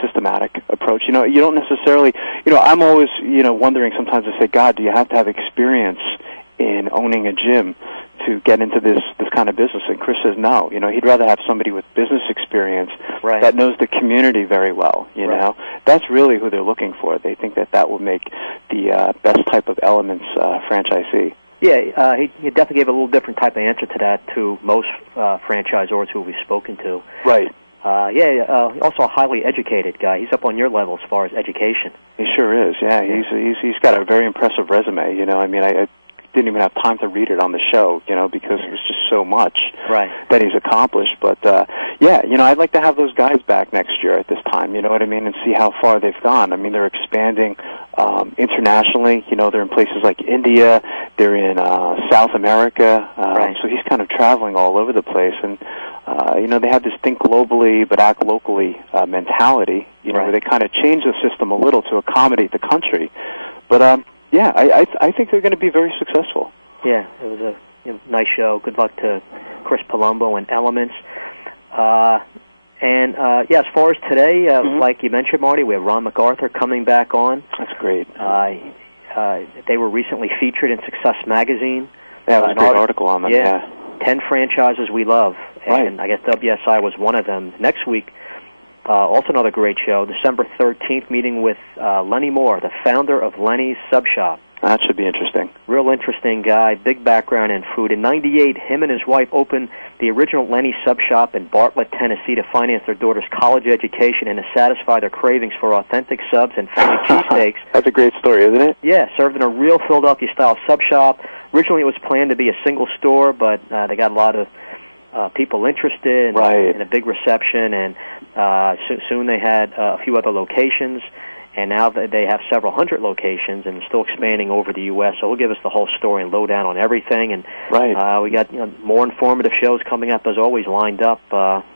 systematic approach. You don't necessarily, I'm always, wondering sometimes to say, God, do you have to have experience in owning a gym to get into this kind of business? And Chris says no. He'd rather have somebody with business experience that knows the community very well. You know, that's really who they're looking for. They think that will make the best type of Elements franchisee. Yeah, he definitely gave a little different type of answer to that to most franchisors who we've spoken to. Right. Also a highly educated guy. He's up on your level as far as education. He sure is. Yeah, he's got a very impressive resume. I didn't even have time to read it on the show, because it was just so much that he's accomplished. But I'd like to have those guys back next year at this time. You know what I mean, and see how far they've gone. I mean, they're expanding internationally. They're in places like India. They're in South America. So he's kind of traveling all over the place, and they have this think globally but act locally mentality. Where they kind of change the system a little to accommodate the country. But I think they're going to be very successful. Yeah, it was a nice show. Good luck to Chris Palumbo and Elements. As far as today, like you mentioned, Marty, we have Ron McArthur coming back on. That's great. They were recently featured in Success Magazine. Yeah, it was a great article on them. Yeah. 10 franchises we love. And I guess WSI was one of them. Next week, also another great show, December 13th, meeting with Lenny Moore, the founder of Lenny's Sub Shop. That should be interesting. Real interesting guy, big background in food. In '98, him and his wife opened the original Lenny's Sub Shop in Bartlett, Tennessee to finance their daughter's college education and to satisfy their cravings for authentic subs and Philly cheesesteaks. That's a great story, isn't it? Yeah, served in a real Philadelphia-style sub shop. Originally it was planned to be a single store, but they got a lot of people interested and a big reception, and soon they had a few other locations. And now they have several hundred locations and still expanding over the U.S. So he'll give us the whole story and lowdown on everything. And we got more informative shows coming up, as always, lined up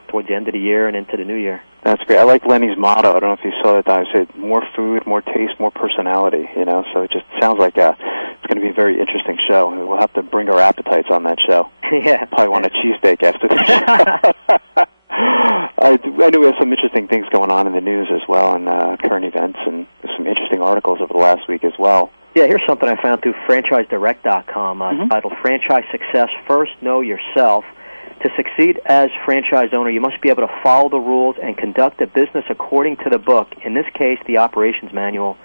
towards the end of the year and into the new year. That's great. I like Lenny's motto. I don't know if you saw it. I said, more food, more taste, more personality. So it just sounds like it's going to be a very interesting show. We'll have to bring our appetites on that show. Yeah. Probably want a cheesesteak after this. I know we have some interesting things going on in the news as well, and current events, and some interesting articles over the last week as well. Yeah, here's something I found through FranchiseDirect.com titled Franchise Success First Know Yourself. To succeed as franchise owner, you must be able to follow the rules and conduct a business according to the book, in this case, the operations manual.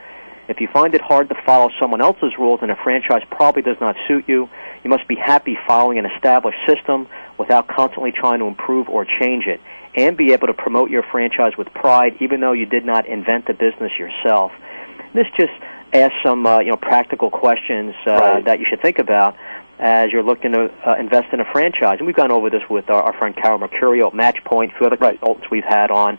If you find it hard to follow someone else's rules and a franchise probably does not suit you, you must be happy following an established system without constantly trying to improve or change it, and be able to promote your franchise with pride even though you did not invent the business yourself. This just asks some practical questions that you should think about as you're looking to invest in a franchise. And we've gone over this with our friend Carol Mercurio at Matchpoint, a few other consultants we've had on.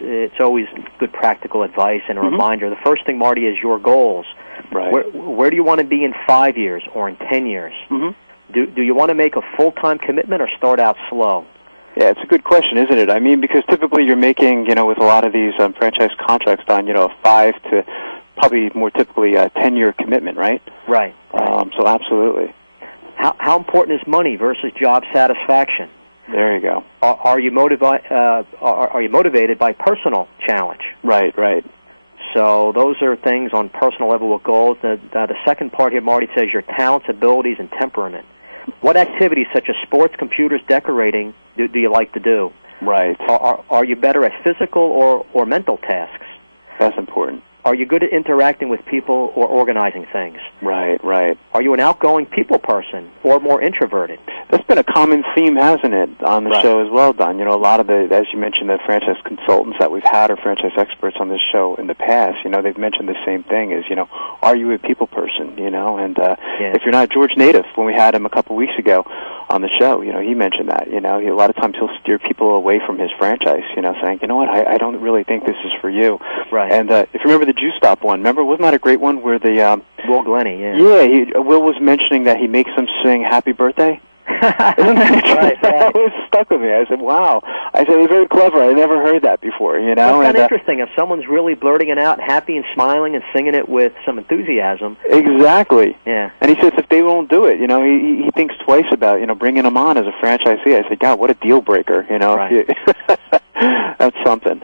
It's always good practical advice and a reminder. The first thing, Marty, is your goals. Right. Where do you want to be in 5 years or in 10 years? Do you want to make a full-time commitment or start out slow? Yeah, it's a good question, isn't it? I mean, because typically you're making, with a lot of these franchise contracts done, a 5 to probably more typically a 10-year commitment, right? Right. So absolutely. How important is money versus job satisfaction? There you go. Are you motivated by personal challenge? Right. So those are things on personal level with goals. The second part here, Marty, says your talents, abilities, and temperament. What activities such as sports, computers, decorating do you like to do? Right. Are you better at physical or mental tasks? That's important. Are you good at interacting with people or organizing things? Right. Are you an outgoing people person or more introverted? That's been a common theme, hasn't it, on the show as well, Don? A lot of the, as you mentioned, the franchise consultants that we've had or franchise experts on this show in the past, they've mentioned the same thing is, are you a people person, and if you're not George Native, when we had him a couple weeks ago on the show, he mentioned that, a lot of times he'll steer people away from his franchise, saying, I don't really think this is for you. Right. And if you remember the Juice Stop one, wasn't that a great one where the... Will Glennie, Will was mentioning that he makes them sing Happy Birthday. Isn't that interesting? Right. That was stuck with me. I said, wow. I said, it was very clever. I never heard that before, It's kind of interesting. If someone's really blurting it out, happy and smiling and singing it with some enthusiasm. Exactly. Yeah. And he says if they won't do it, he thinks twice about, bringing them on as a franchisee. I said, God, what a deal breaker, Right. That's something.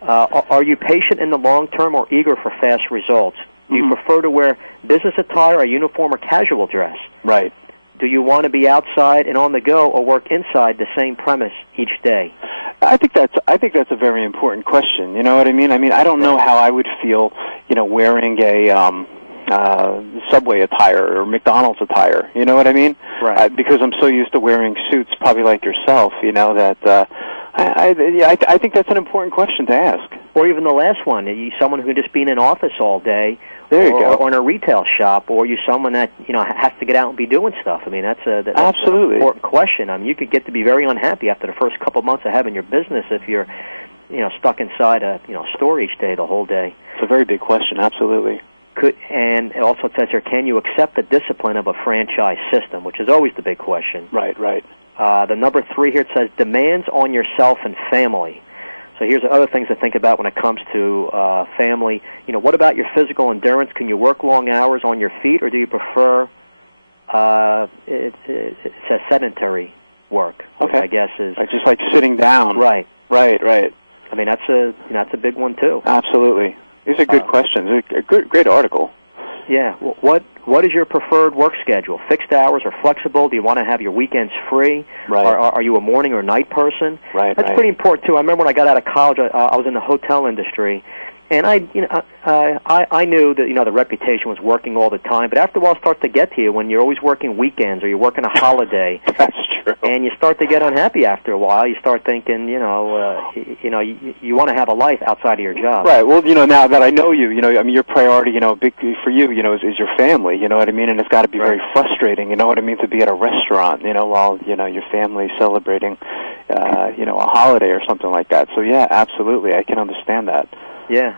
Are you patient in the long term or eager for fast results? Do you prefer to wear business attire, a uniform, or casual dress? Right. Do you want to be outside and on the go or work inside the same premise each day? I think that's a very important question. You know what I mean? I don't know how I would feel, wearing a Subway attire or McDonald's attire. You know what I mean? Right. Because I'm so used to wearing suits, probably like yourself. That I think that's an important question to ask. Or even the last one, are you someone who can just be in an office all day? There you go. Or in a retail shop, or are you someone that has to get out and be doing stuff? That's absolutely an important question. You could get to be very unhappy after the first couple months of having your business if you're stuck inside a store each day the whole day. It's a very big question. Absolutely. And it also says here, can you accept the discipline of a franchise system, which is always the big question. Right. The number 3 here, it says demands on yourself and family. So here's the other things to think about when it comes to family. What about your physical endurance? Can you work long hours on your feet, or do you prefer it says sedentary work? Okay. I guess is just like sitting down. Right. That's a big one too. Absolutely. These are good questions. A great article. Yeah. What is your preferred work schedule? Fixed hours or flexible? Do you want to have your weekends free? Right. Are you a morning or night person? Right. That's pretty important too. I remember when I got out of college, I was in the hotel industry, and I knew that the reputation was working all the time. But after a while, it starts to get to you when you're always working weekends or you're working a holiday. That's true. And you start to get unhappy after a while. You start thinking, you want to have a life outside of your job. Right. Well, now that I know you, your priority, big for you, is your family. You know what I mean? And it's got to be very frustrating. You know what I mean? To be at a restaurant, while your family's celebrating, a holiday or something like that. So yeah, absolutely, I can understand that. Yeah.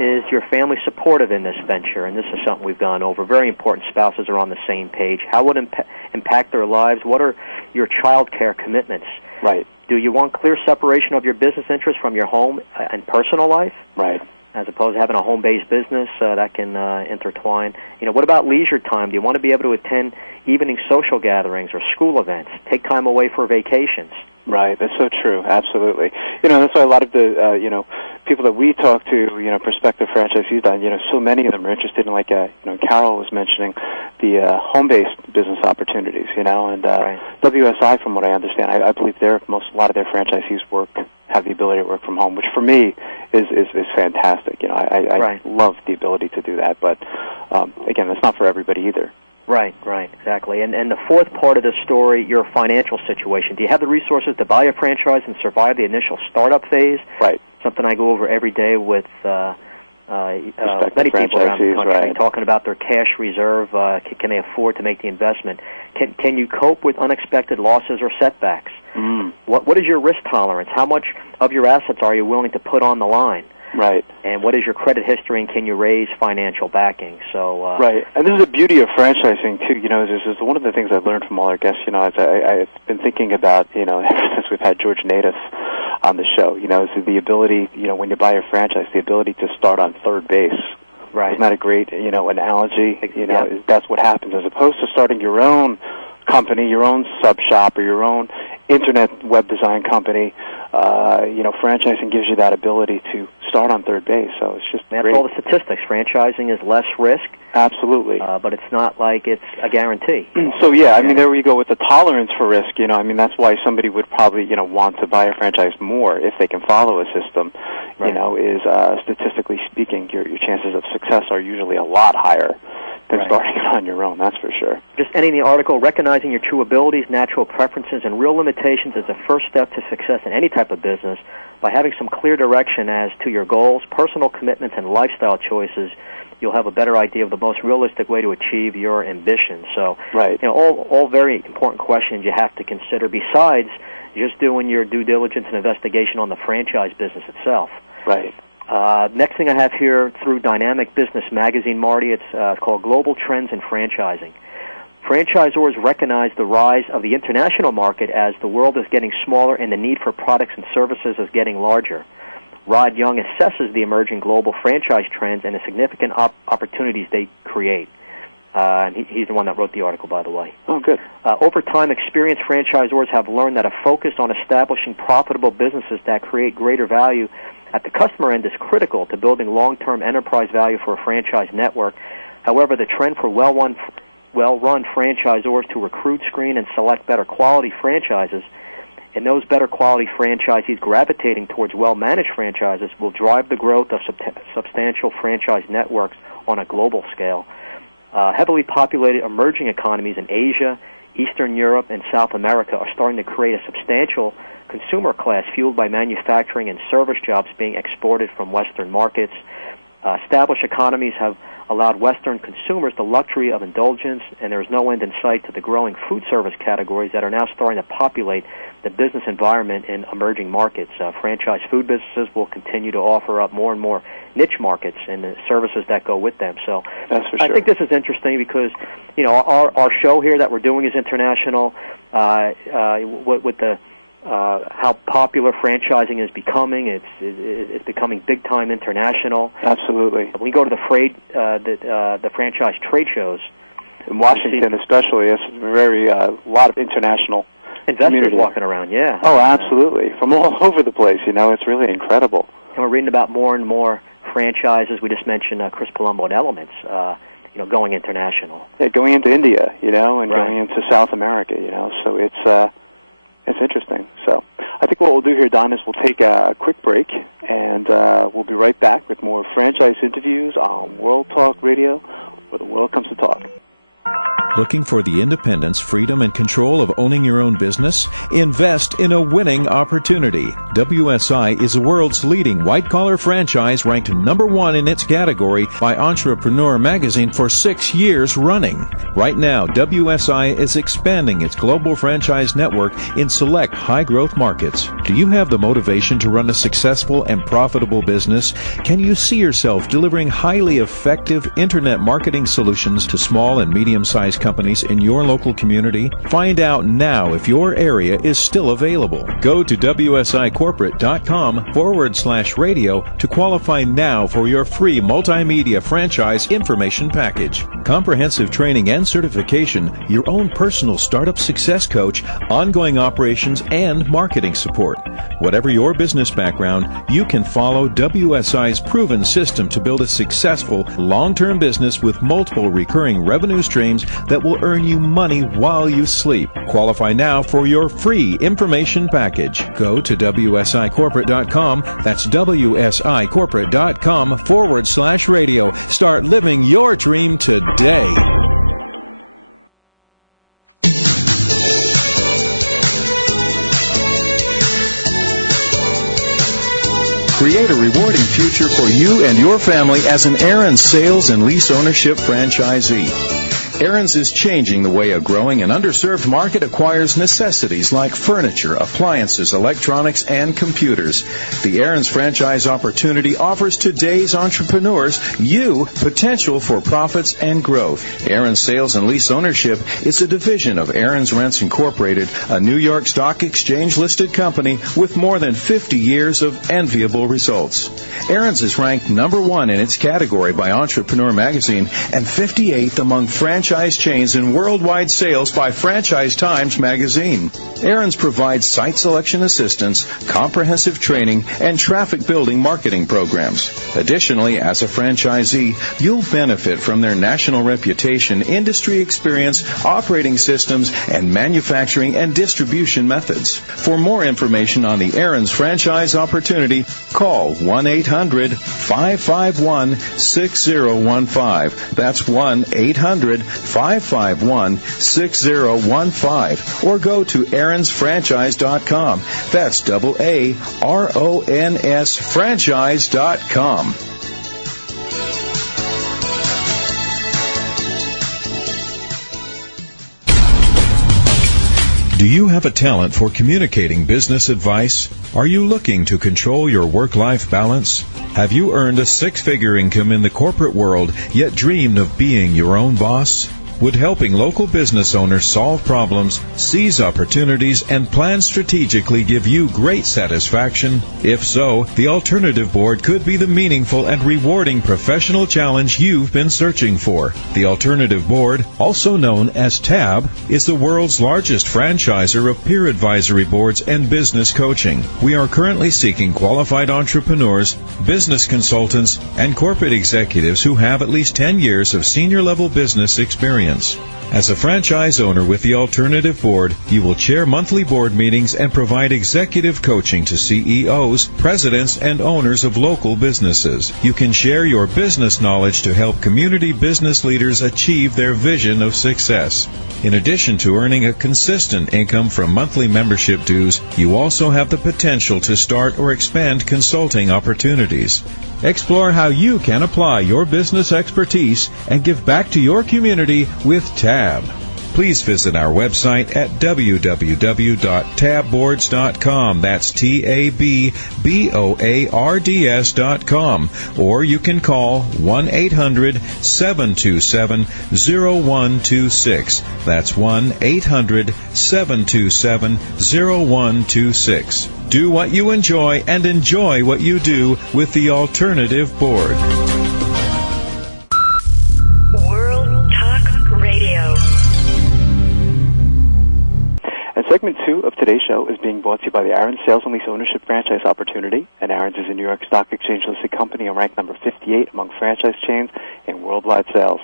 Is your family supportive in this venture? And this is something we've gone over. Very important. Spouses are on the same page. How would it impact their lives? What are your child care commitments? Right. Do you want clear separation of your business interests from your home and personal life? Right. As opposed to having a home-based business that can intertwine. What about leisure time? Do you want to be able to attend evening social gatherings or school events? Take time away for vacations? Right, that's so true. Absolutely. That's why a lot of the people that we talk to, prospective franchisees, so many of them are interested in, like, Carol was mentioning, the home-based business opportunities, and WSI, from what I understand, I believe a lot of their franchisees have the ability to work from home, which for me is fantastic. I love the ability to do that, but again, that's not for everybody either. Right, exactly. And the fourth part of the story, your financial situation. Do you have the resources to buy a franchise and survive the initial startup phase? Right. Something I go over every day with many people around the country, talking about their cash reserve. Can they afford to make the investment? Can you cope with unexpected losses or setbacks? What is your risk tolerance? How much of your assets are you willing to put on the line? Right. And what is your credit history, and can you raise financial backing? So right. And this is the beauty of franchising, too. This is one of the things I've learned from all our guests, as I've been thinking about, ever since we've had George Natif on the show, is the ability, when you buy a franchise, the ability to start on third base. Right. Isn't that a great, analogy? That's what happens, as opposed to starting your own company, your own sub shop, or your own internet web design company. Franchising gives you that ability to start on third base. So it's just that's great. All the statistics. Franchising is less risk. Absolutely. But it's not like it's a guarantee. So yeah, I mean, there we go with the tolerance for risk. That's why somebody would probably want to buy a franchise more if they can follow a system. Right. Is statistically speaking, your chances of success are usually a lot higher than starting it on your own, that's for sure. Just ending the article, recognizing your true abilities, natural preferences, and real limitations is the first step to success in any type of business. By having some clear direction as to your goals, personal commitments, and lifestyle choices, you'll have a better idea of the most realistic way to achieve your ambitions. So, all very important questions you have to consider besides just doing your due diligence and investigation on the franchise business itself. Right. Next thing I have here through Dynamic Business Magazine, Marty, it's called Global Trends in Franchising. Franchisors recognize the rise of the international market as the world is getting smaller and the need for products and services is getting larger. Rod Young assesses the emerging global franchise trends and the significant opportunities they create. And he's the one that wrote the article, by the way. Oh, good. Over time, experienced franchisors have learned that a focus on establishing profitable businesses that create greater value at the customer end is critical to building long-term enterprise value for a franchise network. However, the trend for well-run franchisors to recruit, screen, and select better quality franchises, and those better quality franchisees gravitating towards well-managed franchises will drive the growth of substantial franchise networks on a global scale. Heavily populated emerging economies in Asia, Eastern Europe, and South America are starting to create a substantial consumer class fueled by manufacturing and service jobs being exported from Western markets. Established economies have allowed Western consumers the luxury of indulgence, and there is no end in sight to the growing food service categories that are now starting to populate the business environment in emerging markets. Franchise food businesses will continue to offer up more and more niche markets and the services that go with them. So that's for sure. I think this is interesting because, our show here that we're doing is international. With the how popular franchising is becoming. It's becoming big time international. Absolutely. When you go to the franchise trade shows in Washington, especially, it's very a lot of international investors walking around. Yeah. Oh, absolutely, from all over the place. It's really incredible. And we're reading about more and more franchises. We just mentioned Chris Palumbo and Elements. Going international. Yeah, going into India, and going into South America, So it's interesting. So I think what we'll do here, Don, is we'll take a quick break, and we'll be right back with more franchise interviews on World Talk Radio, where the world comes to talk. Looking for the independence, freedom, and control of owning your own business? Invest in a winning opportunity. WSI is the world's leading white-collar franchise, ranked #1 in its category by Entrepreneur Magazine for 6 years running. Right now, WSI is expanding its global franchise network in select high-growth markets. Do you have the motivation to run a successful and profitable business? Can you see yourself delivering highly effective internet marketing solutions to small and medium-sized companies in your local community? Find out now if your area is still available. Go to WSIcorporate.com/radio to qualify now for your free multimedia franchise information package. comprehensive training and certification, your own personal startup success coach, ongoing operations, and marketing support. Whatever your business background, you can follow WSI's proven system to build a successful, long-term business with multiple recurring revenue streams that will earn you money while you sleep. Qualify now for your free information package. Go to WSIcorporate.com. That's WSIcorporate.com/radio. Start living your dream today. Create a rewarding future for you and your family as an Aaron's sales and lease ownership franchisee. Aaron's is changing the way a growing and underserved market acquires necessities like furniture, appliances, electronics, and computers. The Aaron's franchise opportunity offers today's entrepreneurs you potential for profits and growth. Aaron's Sales and Lease Ownership is a division of Aaron's Rents Incorporated, a New York Stock Exchange-listed company with more than 50 years of enviable results. Aaron's is ranked number 1 in its category by Entrepreneur Magazine and 58th among franchise chains in worldwide sales by Franchise Times magazine. Aaron's provides site selection assistance, comprehensive training, and traffic building marketing programs. Additionally, as a franchisee, you'll benefit from their national reputation, industry experience, operating systems, and manufacturing and distribution methods. For more information on the Aaron's franchise opportunity, call 1-800-551-6015. That's 1-800-551-6015. Or go to aaronsfranchise.com. That's AARONS franchise.com. Do you have a talent for communicating business advice? Are you looking to control your work-life balance? Have you earned a six-figure income in the corporate world, yet dreamed of being your own boss? Would helping local business owners solve problems, seize opportunities, and plan strategically give you great satisfaction? If so, the Alternative Board could be the meaningful and rewarding professional challenge you've been searching for. The Alternative Board, also known as TAB, is the world's largest franchisor of peer advisory boards and business coaching. We are currently seeking qualified entrepreneurs, business consultants, and corporate executives who have at least 10 years of senior-level business experience. As a franchise owner with the Alternative Board, you will chair monthly board meetings and provide executive coaching to CEOs, presidents, and owners of local businesses. You can share your business knowledge to help community business leaders achieve their vision of success. In addition to earning a consistent income from monthly membership dues, you also have the potential to start or expand consulting opportunities. Explore how you can apply your business expertise and give back to your community with TAB. Please visit our website at www.tabboards.com. That's TABBOARDS.com. Or you can call 1-800-727-0126. That's 1-800-727-0126. Do what you enjoy and enjoy what you do with the Alternative Board. Segment 2 of today's show is being brought to you by the Aaron's Sales and Lease Ownership Franchise Opportunity. And Aaron's is a New York Stock Exchange-listed company and ranked number 58 among franchise chains in worldwide sales.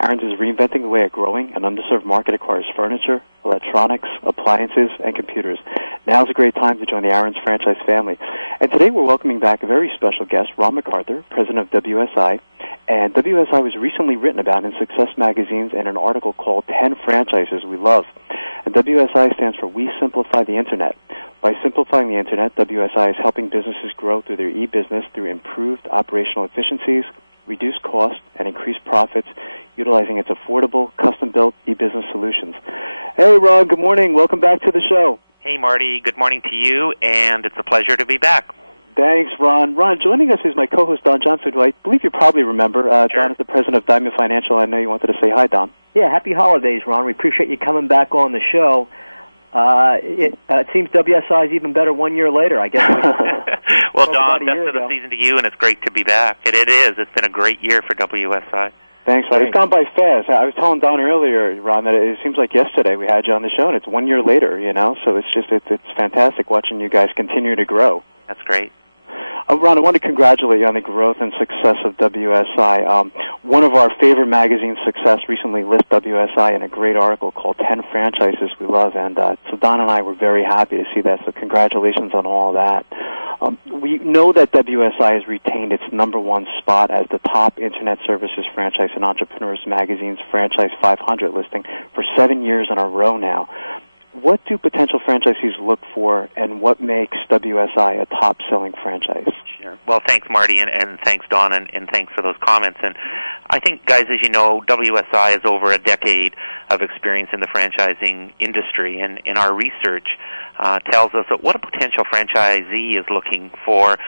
Aaron's is reinventing the way a growing and underserved market acquires furniture, electronics, appliances, and computers. Now's a great time to join the Aaron's franchise family. And today we're welcoming back a very special guest, Ron McArthur, president of WSI. And WSI was recently written about in Success magazines and an article called 10 Franchises We Love. And WSI stands for We Simplify the Internet. By simplifying the Internet, WSI is helping businesses grow through their e-business through improved operational efficiencies, reduced costs, and increased profits, utilizing its affordable, custom-built e-business solutions. Hey, Ron, good morning. Welcome back to the show. Hey, Marty. Good morning to you, and it's a pleasure to be back. Thanks, Ron. Ron, joining us is my co-host, Don Johnson, who I believe you probably remember. Sure. Don is the president of Diamond Financial. I know you wanted to say hi, Don. Yeah, happy holidays, Ron. We appreciate you coming back on the show. It seems WSI is even better 1 year later, I guess. Well, Don, best of the season to you, and it's great to be back. It is. It's been a great year for WSI. Thanks, Ron. It's gone by fast. I was telling Don earlier, Ron, that it seems like yesterday we had you on the show, and it's 1 year later, so it's fantastic watching you guys continue to grow. That's great. Ron, I want to congratulate you on the growth and success of WSI. One of our favorite magazines, Success, recently listed WSI in a great article called 10 Franchises We Love, and so Don and I were very happy to see that, so congratulations on all of that. We know that WSI has retained its #1 spot as the top Internet Services Franchise and Entrepreneurs Magazine's Franchise 500 listing for 7 years in a row now. What do potential franchisees look for, and what makes WSI a top-selling franchise? Sure. Well, thanks, Marty, and thanks, Don, and thanks for those comments. And I think, guys, as you know, WSI has over a decade of experience in the franchising industry, and in our research tells us that what a potential franchisee is looking for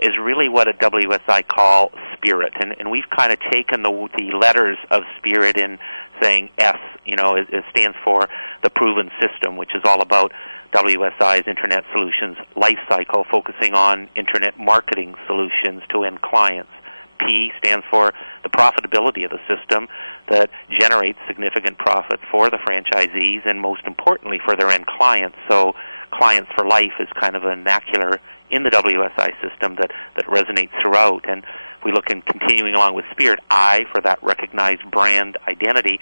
is really what at WSI call spirit. And we've kind of taken the letters of spirit in saying S, it stands for the proven system, which is all about WSI's Internet Solutions life cycle, focusing on Internet marketing solutions to end clients. P stands for the profitability of the system that generates significant profit for the franchisees and, most importantly, for their end clients. So clients for life is kind of a vernacular in the WSI system that resonates throughout. And we look in continuing along with Spirit, I, for that recognized brand identity.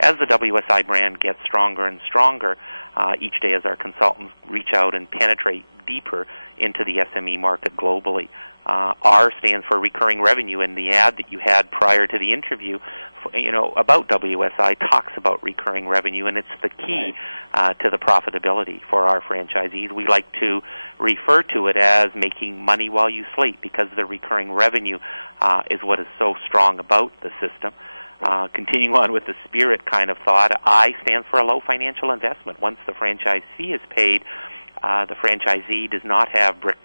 As the WSI brand gets stronger and stronger each day as our consultants reach out and penetrate deeper into the SME market globally. R stands for recurring revenue, and the ad that you had prior to the interview, about WSI talks about recurring revenue, and it's the key to the profitability for our franchisees. We like to refer to it as making money while you sleep, because the recurring revenue is what is so strong about the system. Continuing on with the spirit kind of thought, I stands for a low financial investment. Once the franchise fee is paid, the franchisee does not have bricks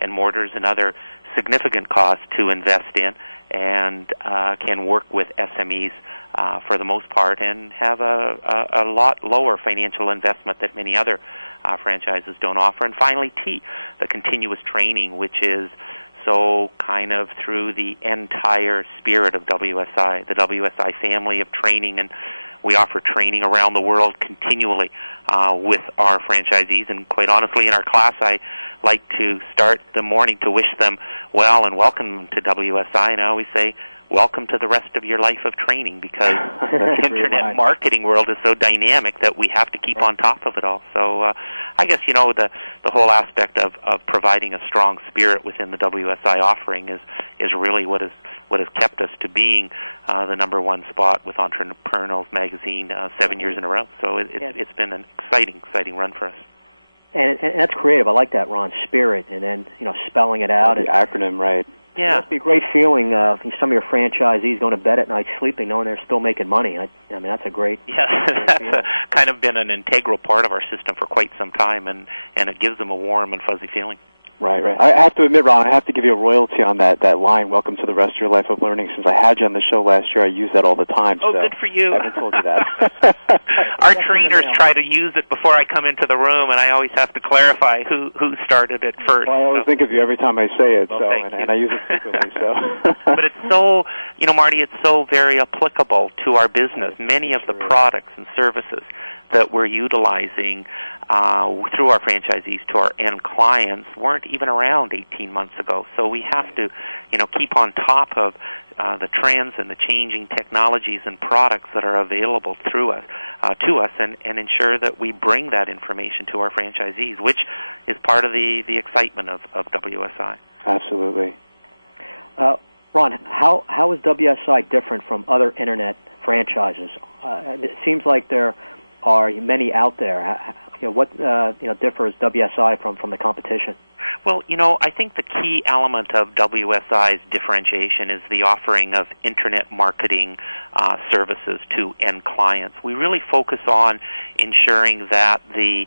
and mortars and other significant costs to invest in, and can work with SMEs for the most part, and have a lot lower financial investment that many other franchises don't offer. And finally, T, the continuous training, which is so kind of through the entire spirit of WSI, the WSI family of training, and we offer training around the world continually with our franchisees. And quite honestly, in our class, I like to start the morning to wish them well and welcome them to WSI, and I always say, welcome to the rest of your life of training, because the Internet marketing world is so dynamic that we have to keep on top of it all. So I guess, the whole aspect of providing a strong spirit within the WSI offering is really what has kept us to being the #1 spot with Entrepreneurs Magazine 7 years in a row. So it's been an exciting run for us. And that's creative. I like that, Ron. Spirit, and then spelling it out. The acronym, right? Yeah, it must be a great feeling. Some of your franchisees going to bed at night sleeping, knowing they're still making money. I mean, that's a great. Yeah, that's kind of been an integral part of our system for quite some time, and it gives them a warm and fuzzy feeling. Right. I have to admit, Ron, I have to give you a royalty on that line, welcome to the rest of your life of learning. Since I had you on the show last year, I use that all the time. Oh, so good for you. I haven't told you that. Our trainers try to use it before I come into the room, and I always have to clarify who started it first. Well, I always think of you every time I say it, well, and I use it frequently. So, but it's so, Marty, it's so very applicable to our business. Many of the products and services that we're utilizing through our franchisees to our end clients weren't even around 18 months ago. So we have to, keep on top of the trends and the changing technologies and products that are available to us, and ensure that we bring that information to our franchisees, which is part of the excitement of WSI. Absolutely. Ron, how is WSI different from other Internet franchises? It seems like there are many out there. What differs WSI from the competition? Well, I think the key element of WSI's differentiation is the offering of Internet marketing services to end clients. We really focus on ensuring that the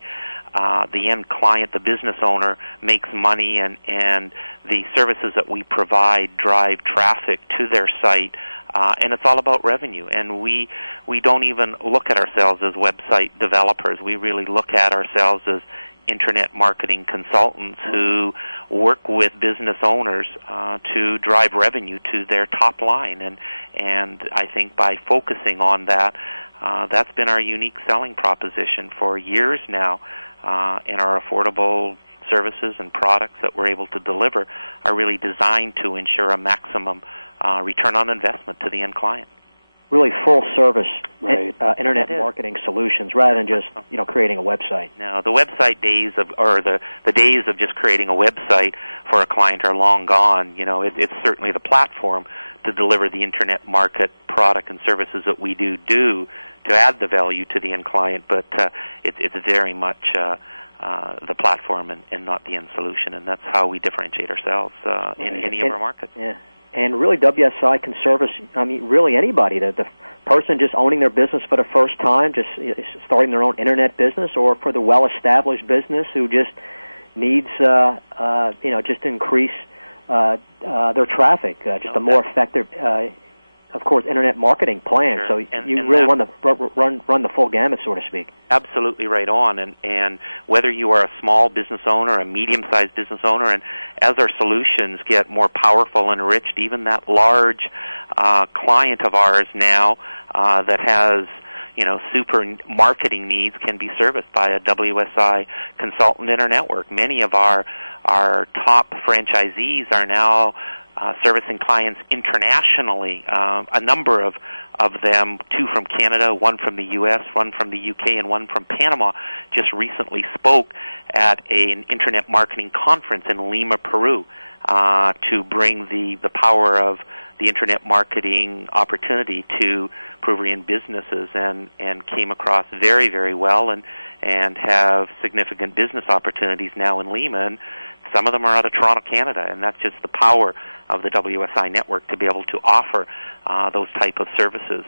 end client, the business owner, makes money, and the services that we provide drive traffic to their site. And it's all about revenue. And we don't even look at ourselves as website developers. We really look at ourselves as internet marketing consultants who work with business owners to drive revenue to their top line, and I think by focusing on that, that's been our unique selling proposition for years now, and our affordable services and products that we're able to deliver are really designed to ensure a maximum return on investment to the end client. Really full service internet marketing solutions rather than just creating a website. No, the website days the days of just creating a website for a client are long gone. It's certainly the platform to deliver the internet market product and services that we do to add the value to the end client, but it's very much the platform and not the end solution, and that's how we differentiate ourselves in any of our markets. Yeah. And really, WSI can service, really anybody. The person just owning their business for the first time, just starting their own internet business, or for the well-established business who just needs, just to increase their traffic, a more effective, of course, internet marketing plan. Sure. So you really want to run the full gamut, so to speak. Absolutely right on. And whether you are a small business owner, a medium-sized business owner, and as our solutions get more powerful and enriched, even that large client of ours now that has super marketing needs can be serviced by a WSI consultant in our network. Many of our top franchisees are now servicing clients internationally. A number of them, 2 from Canada, 1 from the U.S., 1 from the U.K., and 1 from Panama, just recently spoke at an internet marketing conference in Lima, Peru, to bring the power of the internet marketing opportunity to Peruvian businesses, and came across very, very well, and have significant business opportunities now in Lima, and some of them are out of Toronto, Canada, and that's just the power of the WSI network to be able to offer those type of services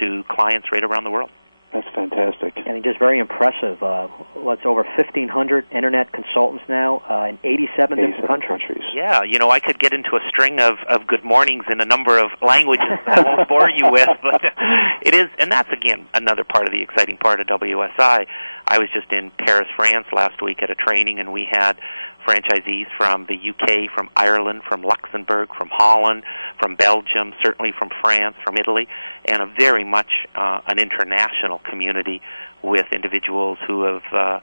to clients right around the world. That's fantastic. And just very impressive. It's over 1,500 internet consultants now in 87 different countries. Yeah, I could get into a string of good mornings in a number of languages that I won't bore you with, but it is, and that's, again, another part of the exciting part of WSI. I was just in Paris, France last week at a training, and we had franchisees from the UK, from Ireland, from Luxembourg, from Holland, from Belgium, certainly from France, from Italy, and a very much an international community with individuals who have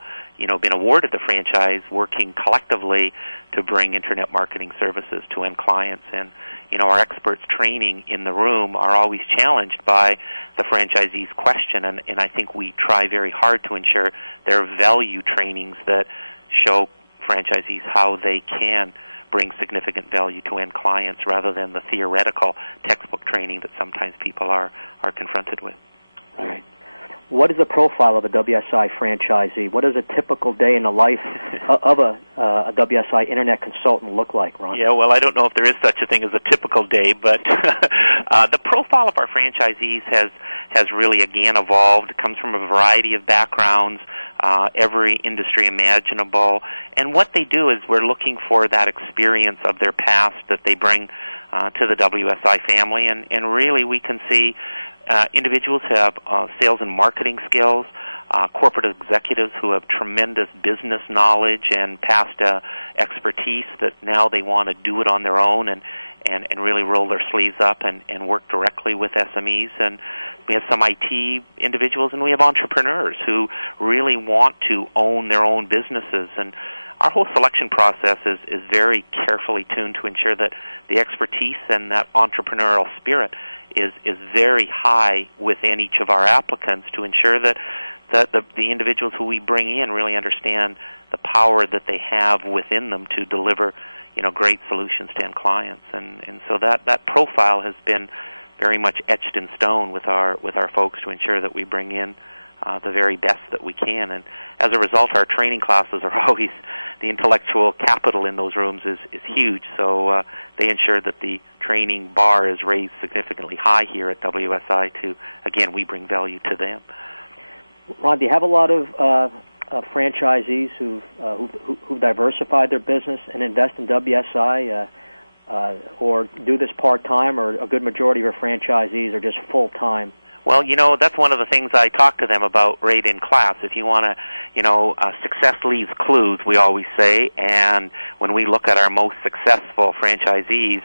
been awarded the franchise, working collectively to bring internet marketing services to end clients. And our experts training in the room are always challenged by the franchisee's question, and I think we try very hard to ensure there are value trainings that show franchisees how they can bring significant value to end clients rather than the theoretical textbook training that sometimes people are confronted with. Right. What is the profile of a WSI franchisee? What does a typical day in the life of a WSI internet consultant look like, Ron? Yeah, well, I don't know if there is such a thing as a typical day, but the profile of our franchisees has really, again, evolved. It comes from a variety of backgrounds, every industry imaginable. And what they do is we're looking for that experience of their past that they bring to the WSI family. And really we can see individuals who have sales and marketing skills, corporate executives who have tremendous business knowledge and past expertise that now they want to do it on their own and really roll their sleeves up and work directly with SMEs. And we have some IT individuals, and we have entrepreneurs who really want to own their own businesses. And our whole selection process is very carefully tuned to ensure that the expertise and that entrepreneurial spirit is very high within each of our applicants to ensure that the individuals who we bring in really understand the power that they have within them to deliver great solutions to end clients. And so that profile has been very much etched in stone with our folks to ensure that we bring in the very best that we can. And as a result, our training classes are always, the intellectual capital in those rooms is huge. So they ensure that the training bar is raised significantly high here at WSI to, again, we bring value to them. Ron, do you have a lot of franchisees who've diversified their business and invest in WSI, or do this part-time, or a good majority of your franchisees are just full-time? Well, that's one of the things I talk to them about right in class. If you want to, success leaves clues, we always say, and when we look at our most successful franchisees,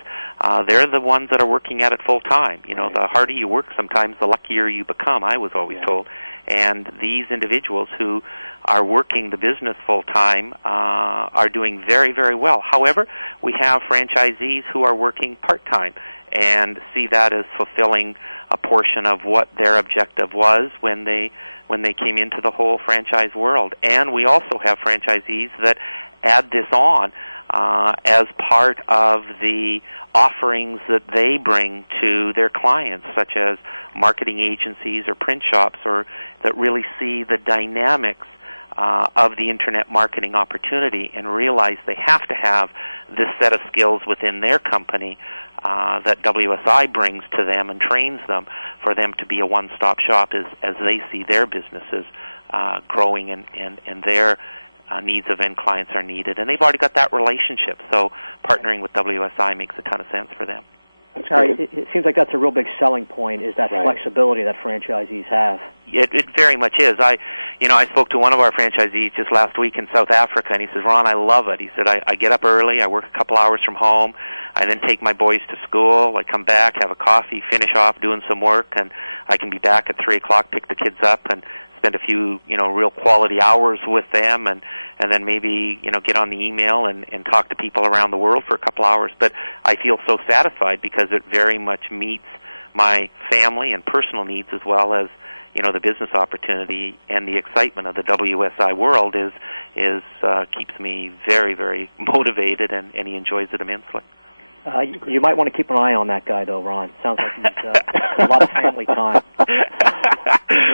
they're the ones that are working at it full time. The harder you work sometimes, the luckier you become, I was always told. And these individuals who are working the business full time are doing very, very well. However, we have franchisees who are working part time and see that as fulfilling a portion of what their objective was when they came into the whole franchise world. And we also have franchisees that add this on as part of the offerings that they bring to their clients, such as marketing agencies or print shops, or that really see the dynamics of the internet marketing opportunity and realize they have to have this set of skills within their company that WSI brings to them and trains them for them to be a one-stop shop as they see their businesses growing and their needs of end clients are needed. And they've already got that relationship, so partnering with WSI makes a ton of sense for them. It seems like that's a real big selling point, is that flexibility that franchisees have. It very much is. I spoke to one of our franchisees just last week in South Africa, and he says, Ron, I love it. He said, I get up early, I work a couple hours from home, I then take my boys to school, I come back, have a coffee, finish off doing some work, and I can be back at 3 o'clock, pick the kids up, and spend a few, real quality hours with them, and then maybe, get on the email and talk to people around the world for a couple hours. But I feel so satisfied because it very much meets my family and personal needs, as well as, the business opportunity and the excitement of the WSI world keeps me very, very motivated, and he enjoys it immensely. You might want to keep an eye on that guy, though, Ron. Sounds like he's a lot of family time.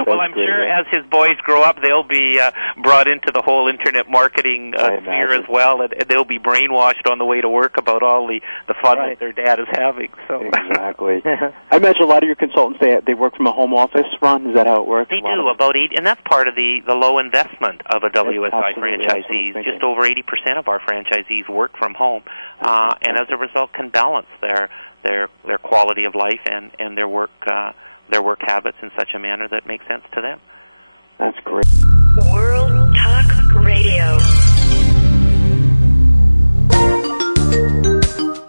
Well, I'm sure as his boys grow up, they'll be brought into the whole internet marketing sphere as well, and they'll be brainwashed on the way to work about all the fun that their dad is having. So exactly. I imagine a lot of your consultants, they work from a home office, Ron? Is that how it works? They do, about 80, and that's part of the low investment of a WSI franchisees. Just over 80% of our franchisees work from home, and as a result can balance their quality of life and their work habits in such a manner that makes sense to them. That's great. World Talk Radio.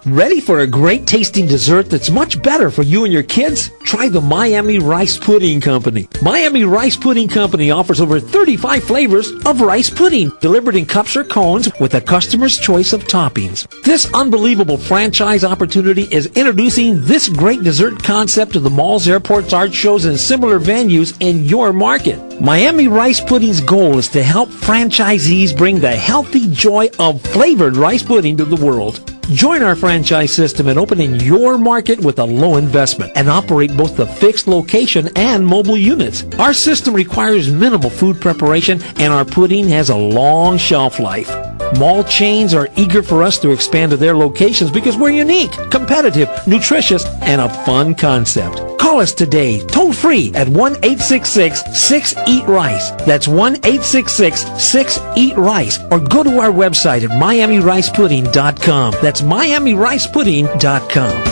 Ready for a great tasting dessert that's much better for you and your kids? Try the Miami Rice Pudding Company. Miami Rice Pudding Company offers over 35 flavors of rice pudding, delivered in cups or cones with a customer's choice of toppings. This unbelievable franchise opportunity is introducing this great dessert concept to the malls, airports, art shows, and similar venues in your market. Miami Rice Pudding's goal is to help franchisees bring the healthy joy of flavored rice pudding to the world. Join our franchise system and open in your market with a low investment and operate both the fixed location and mobile units. Our system requires minimal food preparation, and our pudding has a long shelf life. Mall chains are eager for us to expand to their locations because we're unique, competitive, nutritious, and a fun concept. Call us today, toll free at 1-866-6-EAT-RICE. That's 1-866-6-EAT-RICE. Or go to our website at MiamiRicePudding.com. That's MiamiRicePudding.com.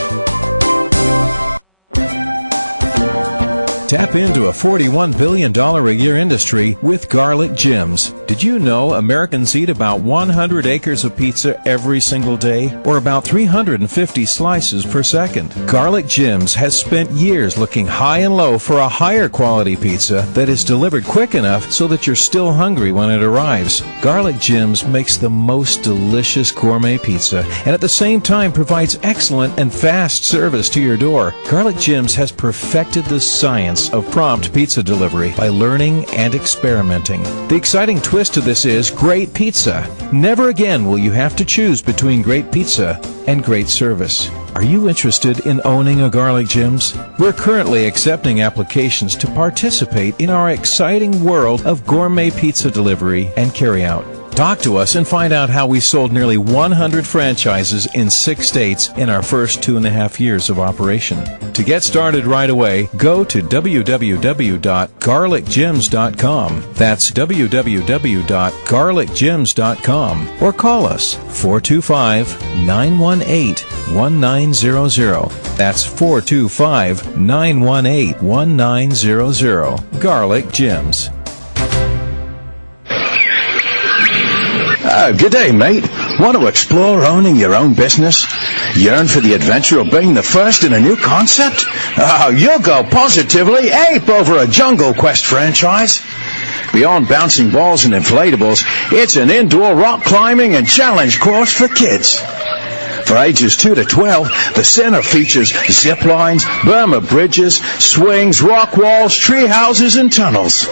Tap into a $41 billion a year industry with Garlic Gems. Did you know Americans eat about 100 acres of pizza every single day, or about 350 slices per second? Garlic Gems has spent years looking high and low for a higher quality pizza that is delivered quick enough so that you're still hungry when it arrives. Garlic Gems makes the most delicious gourmet pizza and at the same time provides excellent and fast service to your door. Garlic Gems has perfected the science of prompt pizza delivery by learning and experimenting. The exciting twist to this is great pizza. Never again will you have to choose between great pizza and great service. Are you interested in owning a Garlic Gems? We're currently accepting applications to participate in our exciting world of gourmet pizza delivery and carryout. Talk to us and find out how we sold nearly 100 franchises in 6 states in our first 2.5 years of operation. To get started right away, go to www.garlicgyms.com. That's www.garlicgyms.com. Or call us 425-918-1900. That's 425-918-1900. Garlic Gyms. Good day, mate. Want to explore owning your own business? Yearn for the adventure of being the first in a new concept? Oh, you'll go positively ape over a Jungle Quest franchise. Beyond bouncing balls and inflatables, it's an indoor rock climbing and challenge course for kids. For ages 2 to 12, the center features zip lines, Burma bridges, swings, rock walls, tree houses, and tunnels.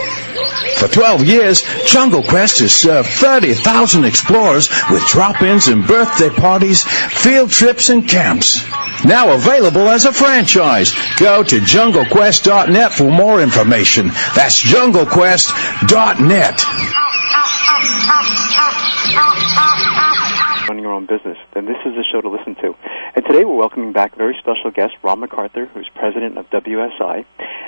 For 12 years, Jungle Quest has served 30,000 explorers with drop-ins and birthday parties, field trips, and camps. Now available as a franchise. Go to junglequest.net for more information. That's junglequest.net. Running your own business, then this is the show to listen to. And today we're welcoming back a very special guest, Ron McArthur, who's president of WSI.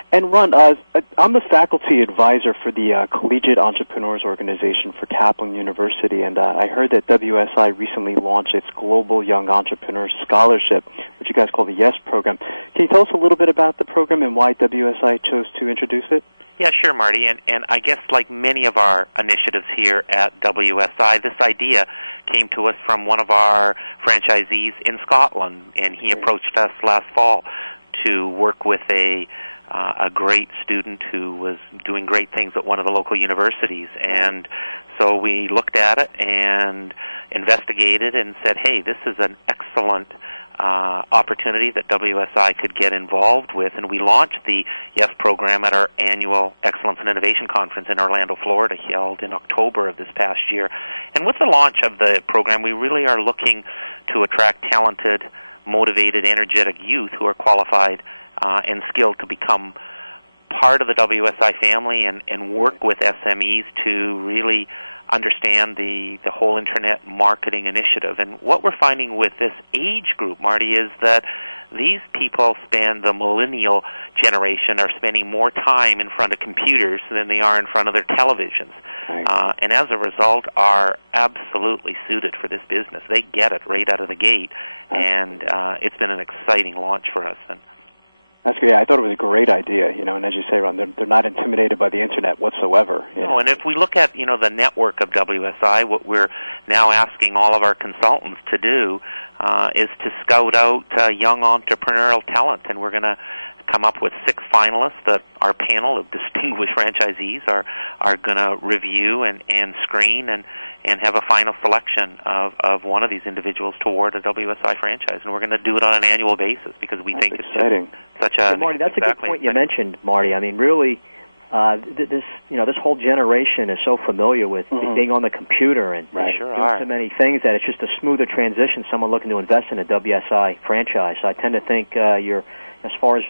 And Ron, I'm the faculty advisor for the Collegiate Entrepreneurs Organization for Kaplan University, and I heard that WSI recently launched its Global Young Entrepreneurs Scholarship, which you guys call the YES program. Can you tell us a little bit about the program and why WSI chose to introduce it? Yeah, sure, Marty. And I guess like many of our initiatives here at WSI, this idea came to us from one of our franchisees in Scotland, and he approached us last fall to work with a great student who was doing great things at one of the local universities. And so we looked at it and investigated and said, hey, this is an excellent opportunity that WSI could get involved with, and we launched the YES program at our annual Excellence and Innovation Conference in Orlando, Florida, held in October of this past year. And with the launch of the program, we really are looking to attract talented, motivated, energetic youth who are qualified and skilled to become part of the WSI family and work with SMEs to really understand the whole Internet marketing initiative. And what we're finding with this age group, Marty, is that these people the millennial generation are spending more time in front of computers than they are in front of their televisions. And as a result are absolutely suited for this business. They get it right out of the gate, and it's been an exciting launch for us. And that's great. I thought it was a great idea, and as you say, Ron, they're not intimidated by the Internet whatsoever. No, and if we look at, the network of WSI, what we're now asking all of our consultants to do is to scout out young entrepreneurial talent, and we're going to come up with 6 finalists that our panel of distinguished franchisees are going to review and screen and have a final selection of one of these individuals toward a WSI franchise. And we're going to do it on an annual basis because we think exciting. It's such a... Marty, that's a good point you mentioned, Marty. I mean, really, this whole generation is so familiar with being on the computer and doing so many things that it's just a smoother transition, someone looking to invest in a WSI franchise. So I tend to think you're, as far as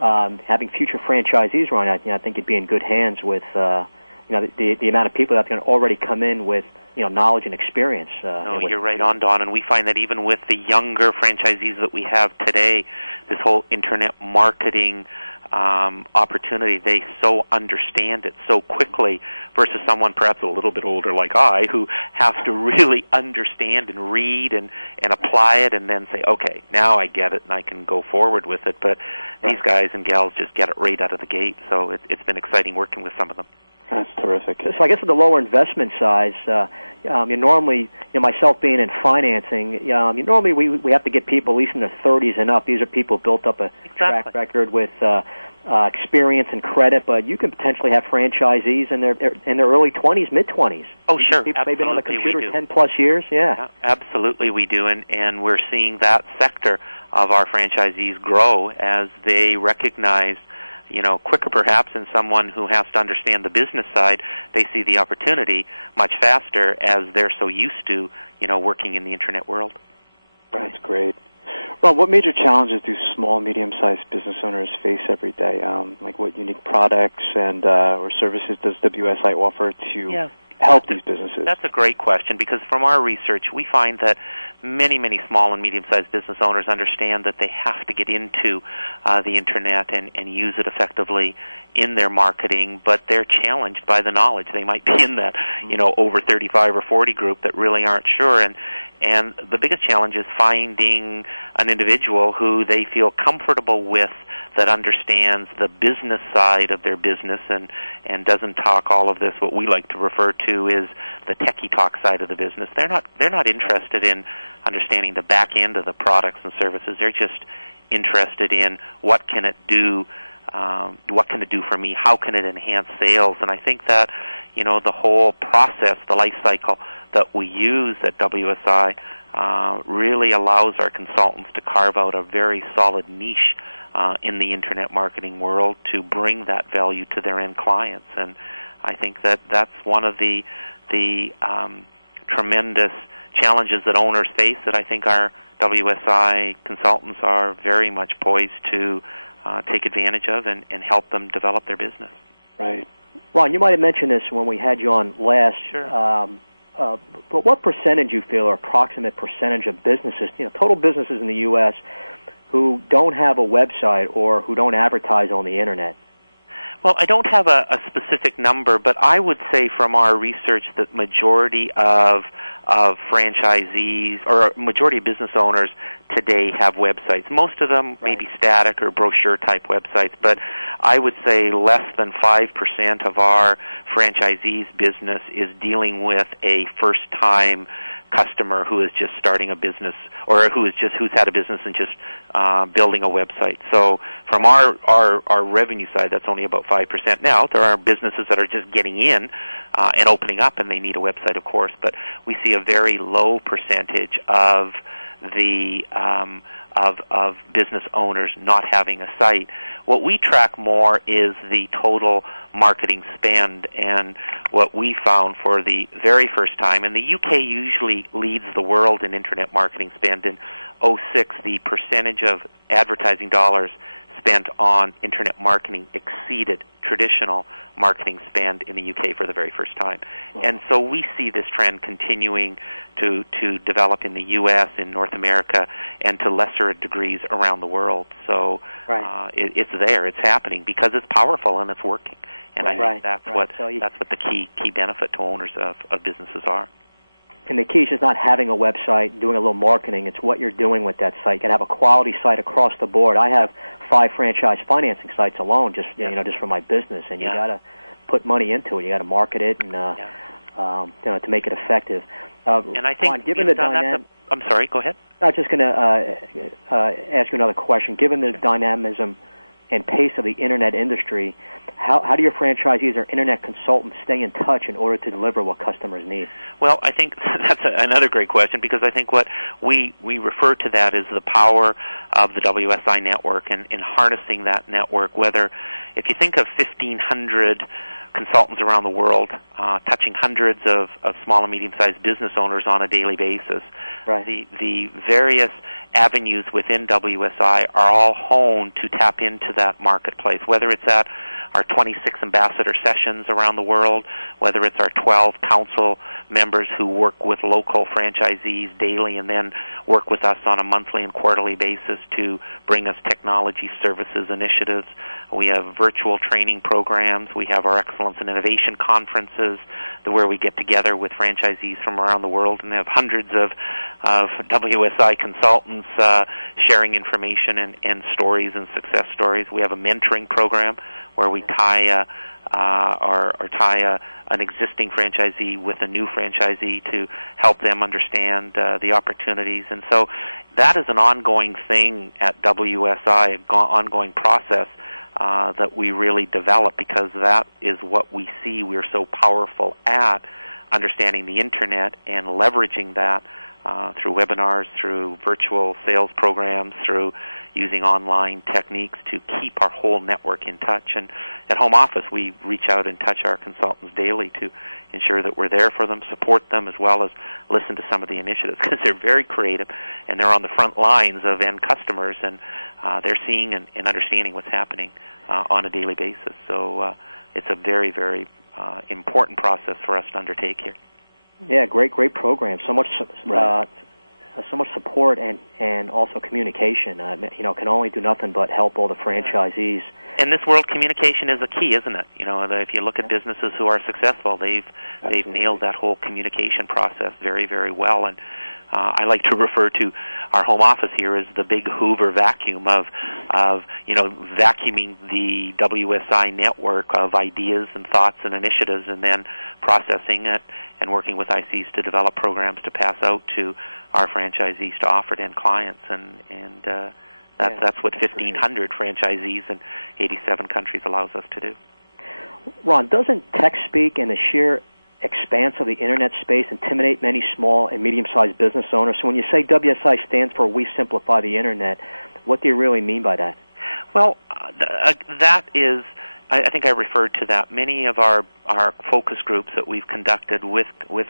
having future franchisees, Ron, I think you'd be in good hands with the amount of people that can already come in with knowledge and experience. You're right on, Don, and we find that even with the younger franchisees that we have today, this whole Internet marketing opportunity, they so understand it so quickly versus someone perhaps a little bit older like I who has to really understand and read and apply it and then say, okay, now I get it and I can go forward with it. But these guys and gals just get it right out of the gate, so it's been exciting working with some of them. That's terrific. So I guess at the lower investment size, normally, myself being in financing, normally we have to get people at least in their 30s and up. These are people who built up a track record with experience and credit, but you can potentially have franchisees in their early 20s, mid-20s. Oh, sure. People they've been on the computer 10-plus years, yeah. Absolutely we do, and we're seeing that sector of our franchisees grow as they recognize quicker perhaps than someone who has to understand the business side. They see the opportunity much faster as they're so used to, working in the Internet world. That's great. Well, what major challenges do small, medium-sized business owners face every day? Like what unique products and or services does WSI offer to help these businesses? That's a great question, because from our research, we find that many, many small and medium-sized business owners understand that they have to get into the Internet and use it effectively in their marketing, but they're challenged by the knowledge. They might be in that, over 35 or 40 group that really aren't sure, and the biggest challenge is finding an individual who they feel comfortable with, that understands the business side of their business and doesn't talk all of this, what we like to refer to is the techie talk side of the business. They're not interested in understanding the back end of the products and services. They're just interested in what can it do for me? How can it enhance sales? And I think that, the whole process, the life cycle that we use at WSI really allows our consultants to carve out a very solid niche in the Internet marketing world to bring that value to their end clients. And I think that that's one of the tremendous challenges that owners face that I think our WSI consultants are very much poised to take advantage of and help them develop their business. Right. Ron, you might have mentioned this when we had you on last. Sure. But what percentage you feel, or approximate percentage of businesses, total businesses in the U.S., who don't have a website or who don't advertise on the Internet? Well, I don't have a specific number, but I would say from our research that majority of franchisees or majority of business owners today have websites. Most of them may be static or brochure-type websites, but I would say less than 5% of our franchisees' business is dealing with a first-time customer who is just starting a business, or who's had a business and just building a website. So from our revenue side, that's only about 5%. Now there are businesses that are just getting in and opening up, and they need a website, of course. But we see a very low percentage of the of business owners not having a site. What we track more is the total marketing spend, and what we found for the very first time, and the UK usually leads the world in Internet marketing spend. In 2006, the percentage of advertising dollars spent on Internet marketing exceeded traditional marketing spend in the UK for the very first time. And so we see this trend continuing to develop in the U.S., in North America, and to lesser degrees around the world. So it's there, it's happening, because it's powerful and it's working. And I think that's what the key benefit to owners of businesses are. And the key is just not having a website, doing a little marketing. It's what you're doing with that site. You can have a quality site across the board. I have 5 franchise financing sites alone, just for my business, and you got to put money into it. You got to market it and to make it effective. And I think, Ron, given the dynamic, I'm sorry, go ahead. I was just going to ask you another question. Given the dynamism and pace of the Internet industry, how do your franchisees or Internet consultants stay in touch in order to deliver what customers need? Well, I think that's another great question, because I think what we refer to that as the power of the WSI network and in harnessing that network, whether, if you think of 1,500 consultants around the world touching hundreds of small and medium-sized business owners on a daily basis, the various avenues within WSI are all honed to tap into that marketplace, whether it's at our 26 ambassador sessions around the world, whether it's our 12 council members who work with local franchisees daily and then work with us on a monthly and quarterly basis to bring us technology services initiatives. We have virtual training programs. We have our Excellence and Innovation conferences where we get together with franchisees from around the world, and have hundreds of WSI consultants sharing information and stories and success stories. We have a mentoring program where we tie an existing franchisee with a new franchisee to help them understand the opportunities. And so that is an ongoing thing at WSI, an ongoing process that we really develop, because that is what we see we're so powerful at, understanding the Internet and leveraging that through webinars, through virtual sales programs, through using online techniques to keep our whole network in touch. And at home office, we reach out and touch our consultants daily to ensure that we're there for them, support them, as well as listen to some of the initiatives, because they're very creative and they're on the front lines of end customers, and they're seeing and understanding what's happening on a daily basis. So it's a very, very important process for us to undertake here. Yeah, great program. So much support and also communication. Can only do nothing but help all the franchisees. In this world, communication is a key, isn't it? If you look at businesses who are successful, they've nailed that whole communication process very, very well. And I like to refer to our home office here as the big Hoover vacuum of vacuuming the WSI network of ideas and thoughts and initiatives, and then processing it and working with ICs to develop programs to pass out to our franchisees to offer to end clients. And that's what 1,500 franchisees in 87 countries allows us to do. Ron, doesn't tech speak and the sheer expanse of the Internet space intimidate many small and medium-sized business owners? So when you say WSI stands for We Simplify the Internet, what do you really mean by that? Well, that is, I think I referred to that. Many of our focus groups that we've conducted with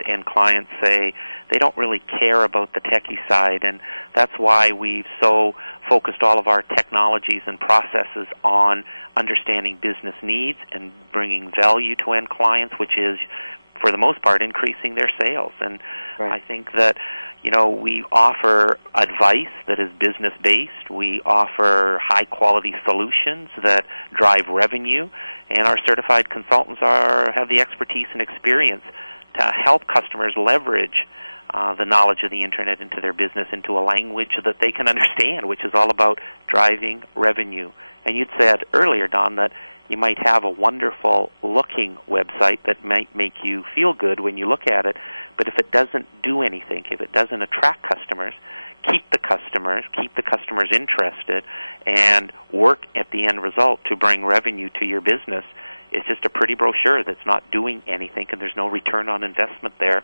end clients say they don't really care about the techie side, and that's why we've so focused all of our technologies and processes on understanding business needs and bringing value to end clients, which is, for the most part, increasing their sales. And I think that, we offer advice that is business-based. We offer high-quality solutions that drive revenue, and our certified consultants have the expertise and experience to help customers leverage the knowledge of the Internet into their business, into a language that they can understand, which is all about driving revenue. And you'd said earlier, Don, that you might have a wonderful-looking website that might make you feel good when you look at it, but if it doesn't do anything, if it doesn't attract customers, keep the customers interested, and work at the end result to bring revenue to your business, it's just a pretty brochure that's not doing anything, and there's no return on investment there.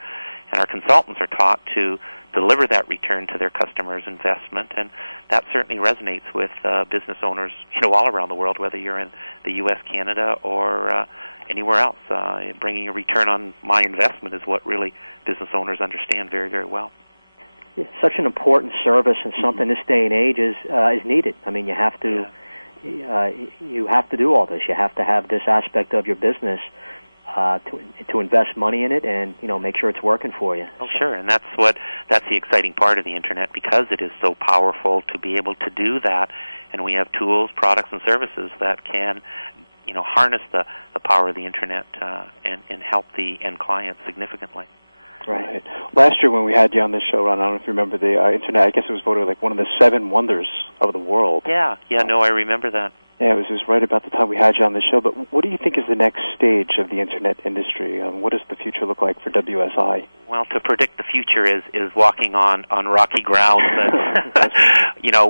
And our consultants are taught to deliver that return to their customers' investment, and that certainly resonates with business owners, all around the world, whether you're in the U.S., Canada, or anywhere else. Bringing a return on my investment is what really business owners understand very, very well. It's such an important service, and something this day and age is needed. I mean, you have to do all this. You have to have this aspect of your business to invest money in it and make sure it's working for you. Oh, sure, and that's the exciting part of the Internet, because it is so powerful to be able to do that, and we have tools, products, and services that can harness the power of the Internet and help the end client significantly. Right. Last year when we had you on this show, Ron, I don't know if you remember the Internet, I guess it was voted like one of the 7 wonders of the world. Yeah, no, I remember that. Yeah, it was right about the time we had you on the show. But what do you think is the next stage of the Internet industry? What does the future look like for WSI? Well, to predict the future is walking on rocky ground. But,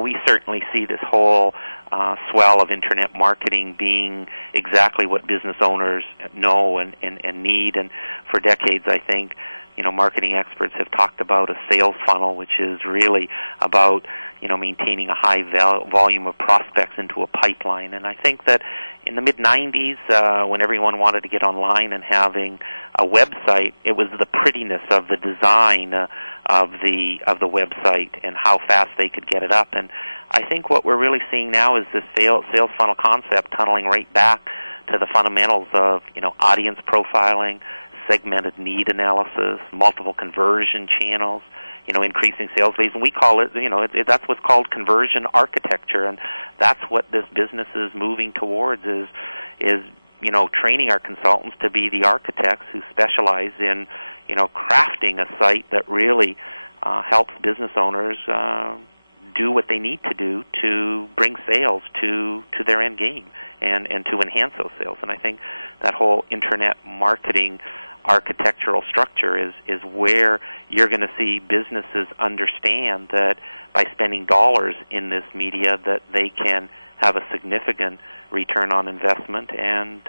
we certainly see this whole swell of Internet marketing being exactly what business owners know and need. And for decades, I think, marketing experts have talked about a sales funnel, which is really about, maintaining a high volume of prospects into a pipeline. And I think that in the mid-'90s, when everyone wanted to get online and having a website, it was the prettiness of the design of the website and how fast they could get it up. And I think what we're really seeing now is this sales funnel concept tunneling right back to the fundamentals of, audience profiling, segmented need analysis, multiple conversion channels, increasing sales base, and we call it, that's what's called conversion architecture, and that's what this business is moving towards is training our consultants to be the architects who specialize in, crafting a site that really helps business owners do what they need to do to bring sales to their end game and to enhance those sales. And I think that whole Internet marketing architectural structure is where you're going to see businesses understand that by spending dollars in this media that they can have a significant return on investment and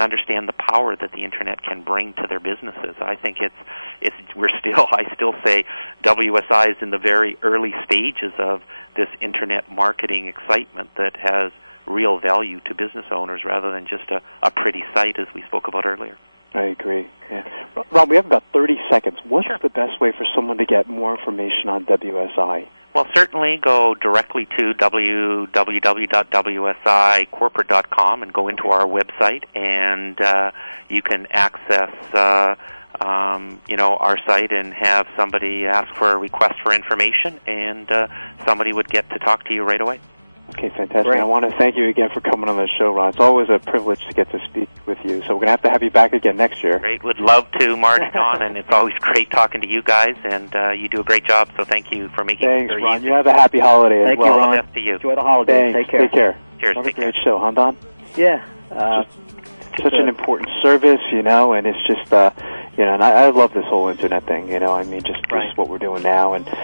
understand the power that the Internet can bring to their businesses. I think I still say WSI is in the very early stages of this Internet marketing excitement that has real value to business owners rather than just a pretty site as we spoke about earlier. I agree. Yeah. Rob, we have about 30 seconds. What's the best way for someone to get more information on WSI? Well, certainly go directly to www.wsicorporate.com and go into our website, and you can access our site and have somebody ask for a request for information, and somebody would get to talk to you right away. Okay, fantastic. Great. I want to thank you again for coming on the show, Ron. It's always a privilege to get to speak with you. So we're going to have you back again next year. Great. Would love to, Mark, Don, and it's always great talking to you guys, and you do a great job, so thank you for making it very Ron. easy. You have a happy holiday as well. Thank you, Ron. All the best to you. Enjoy the holidays. Thanks. Take care. Cheers. What a Take great care. show, huh, Don? Yeah. Such an important service, and it's just, and I love this whole internet thing, just what we're doing now, and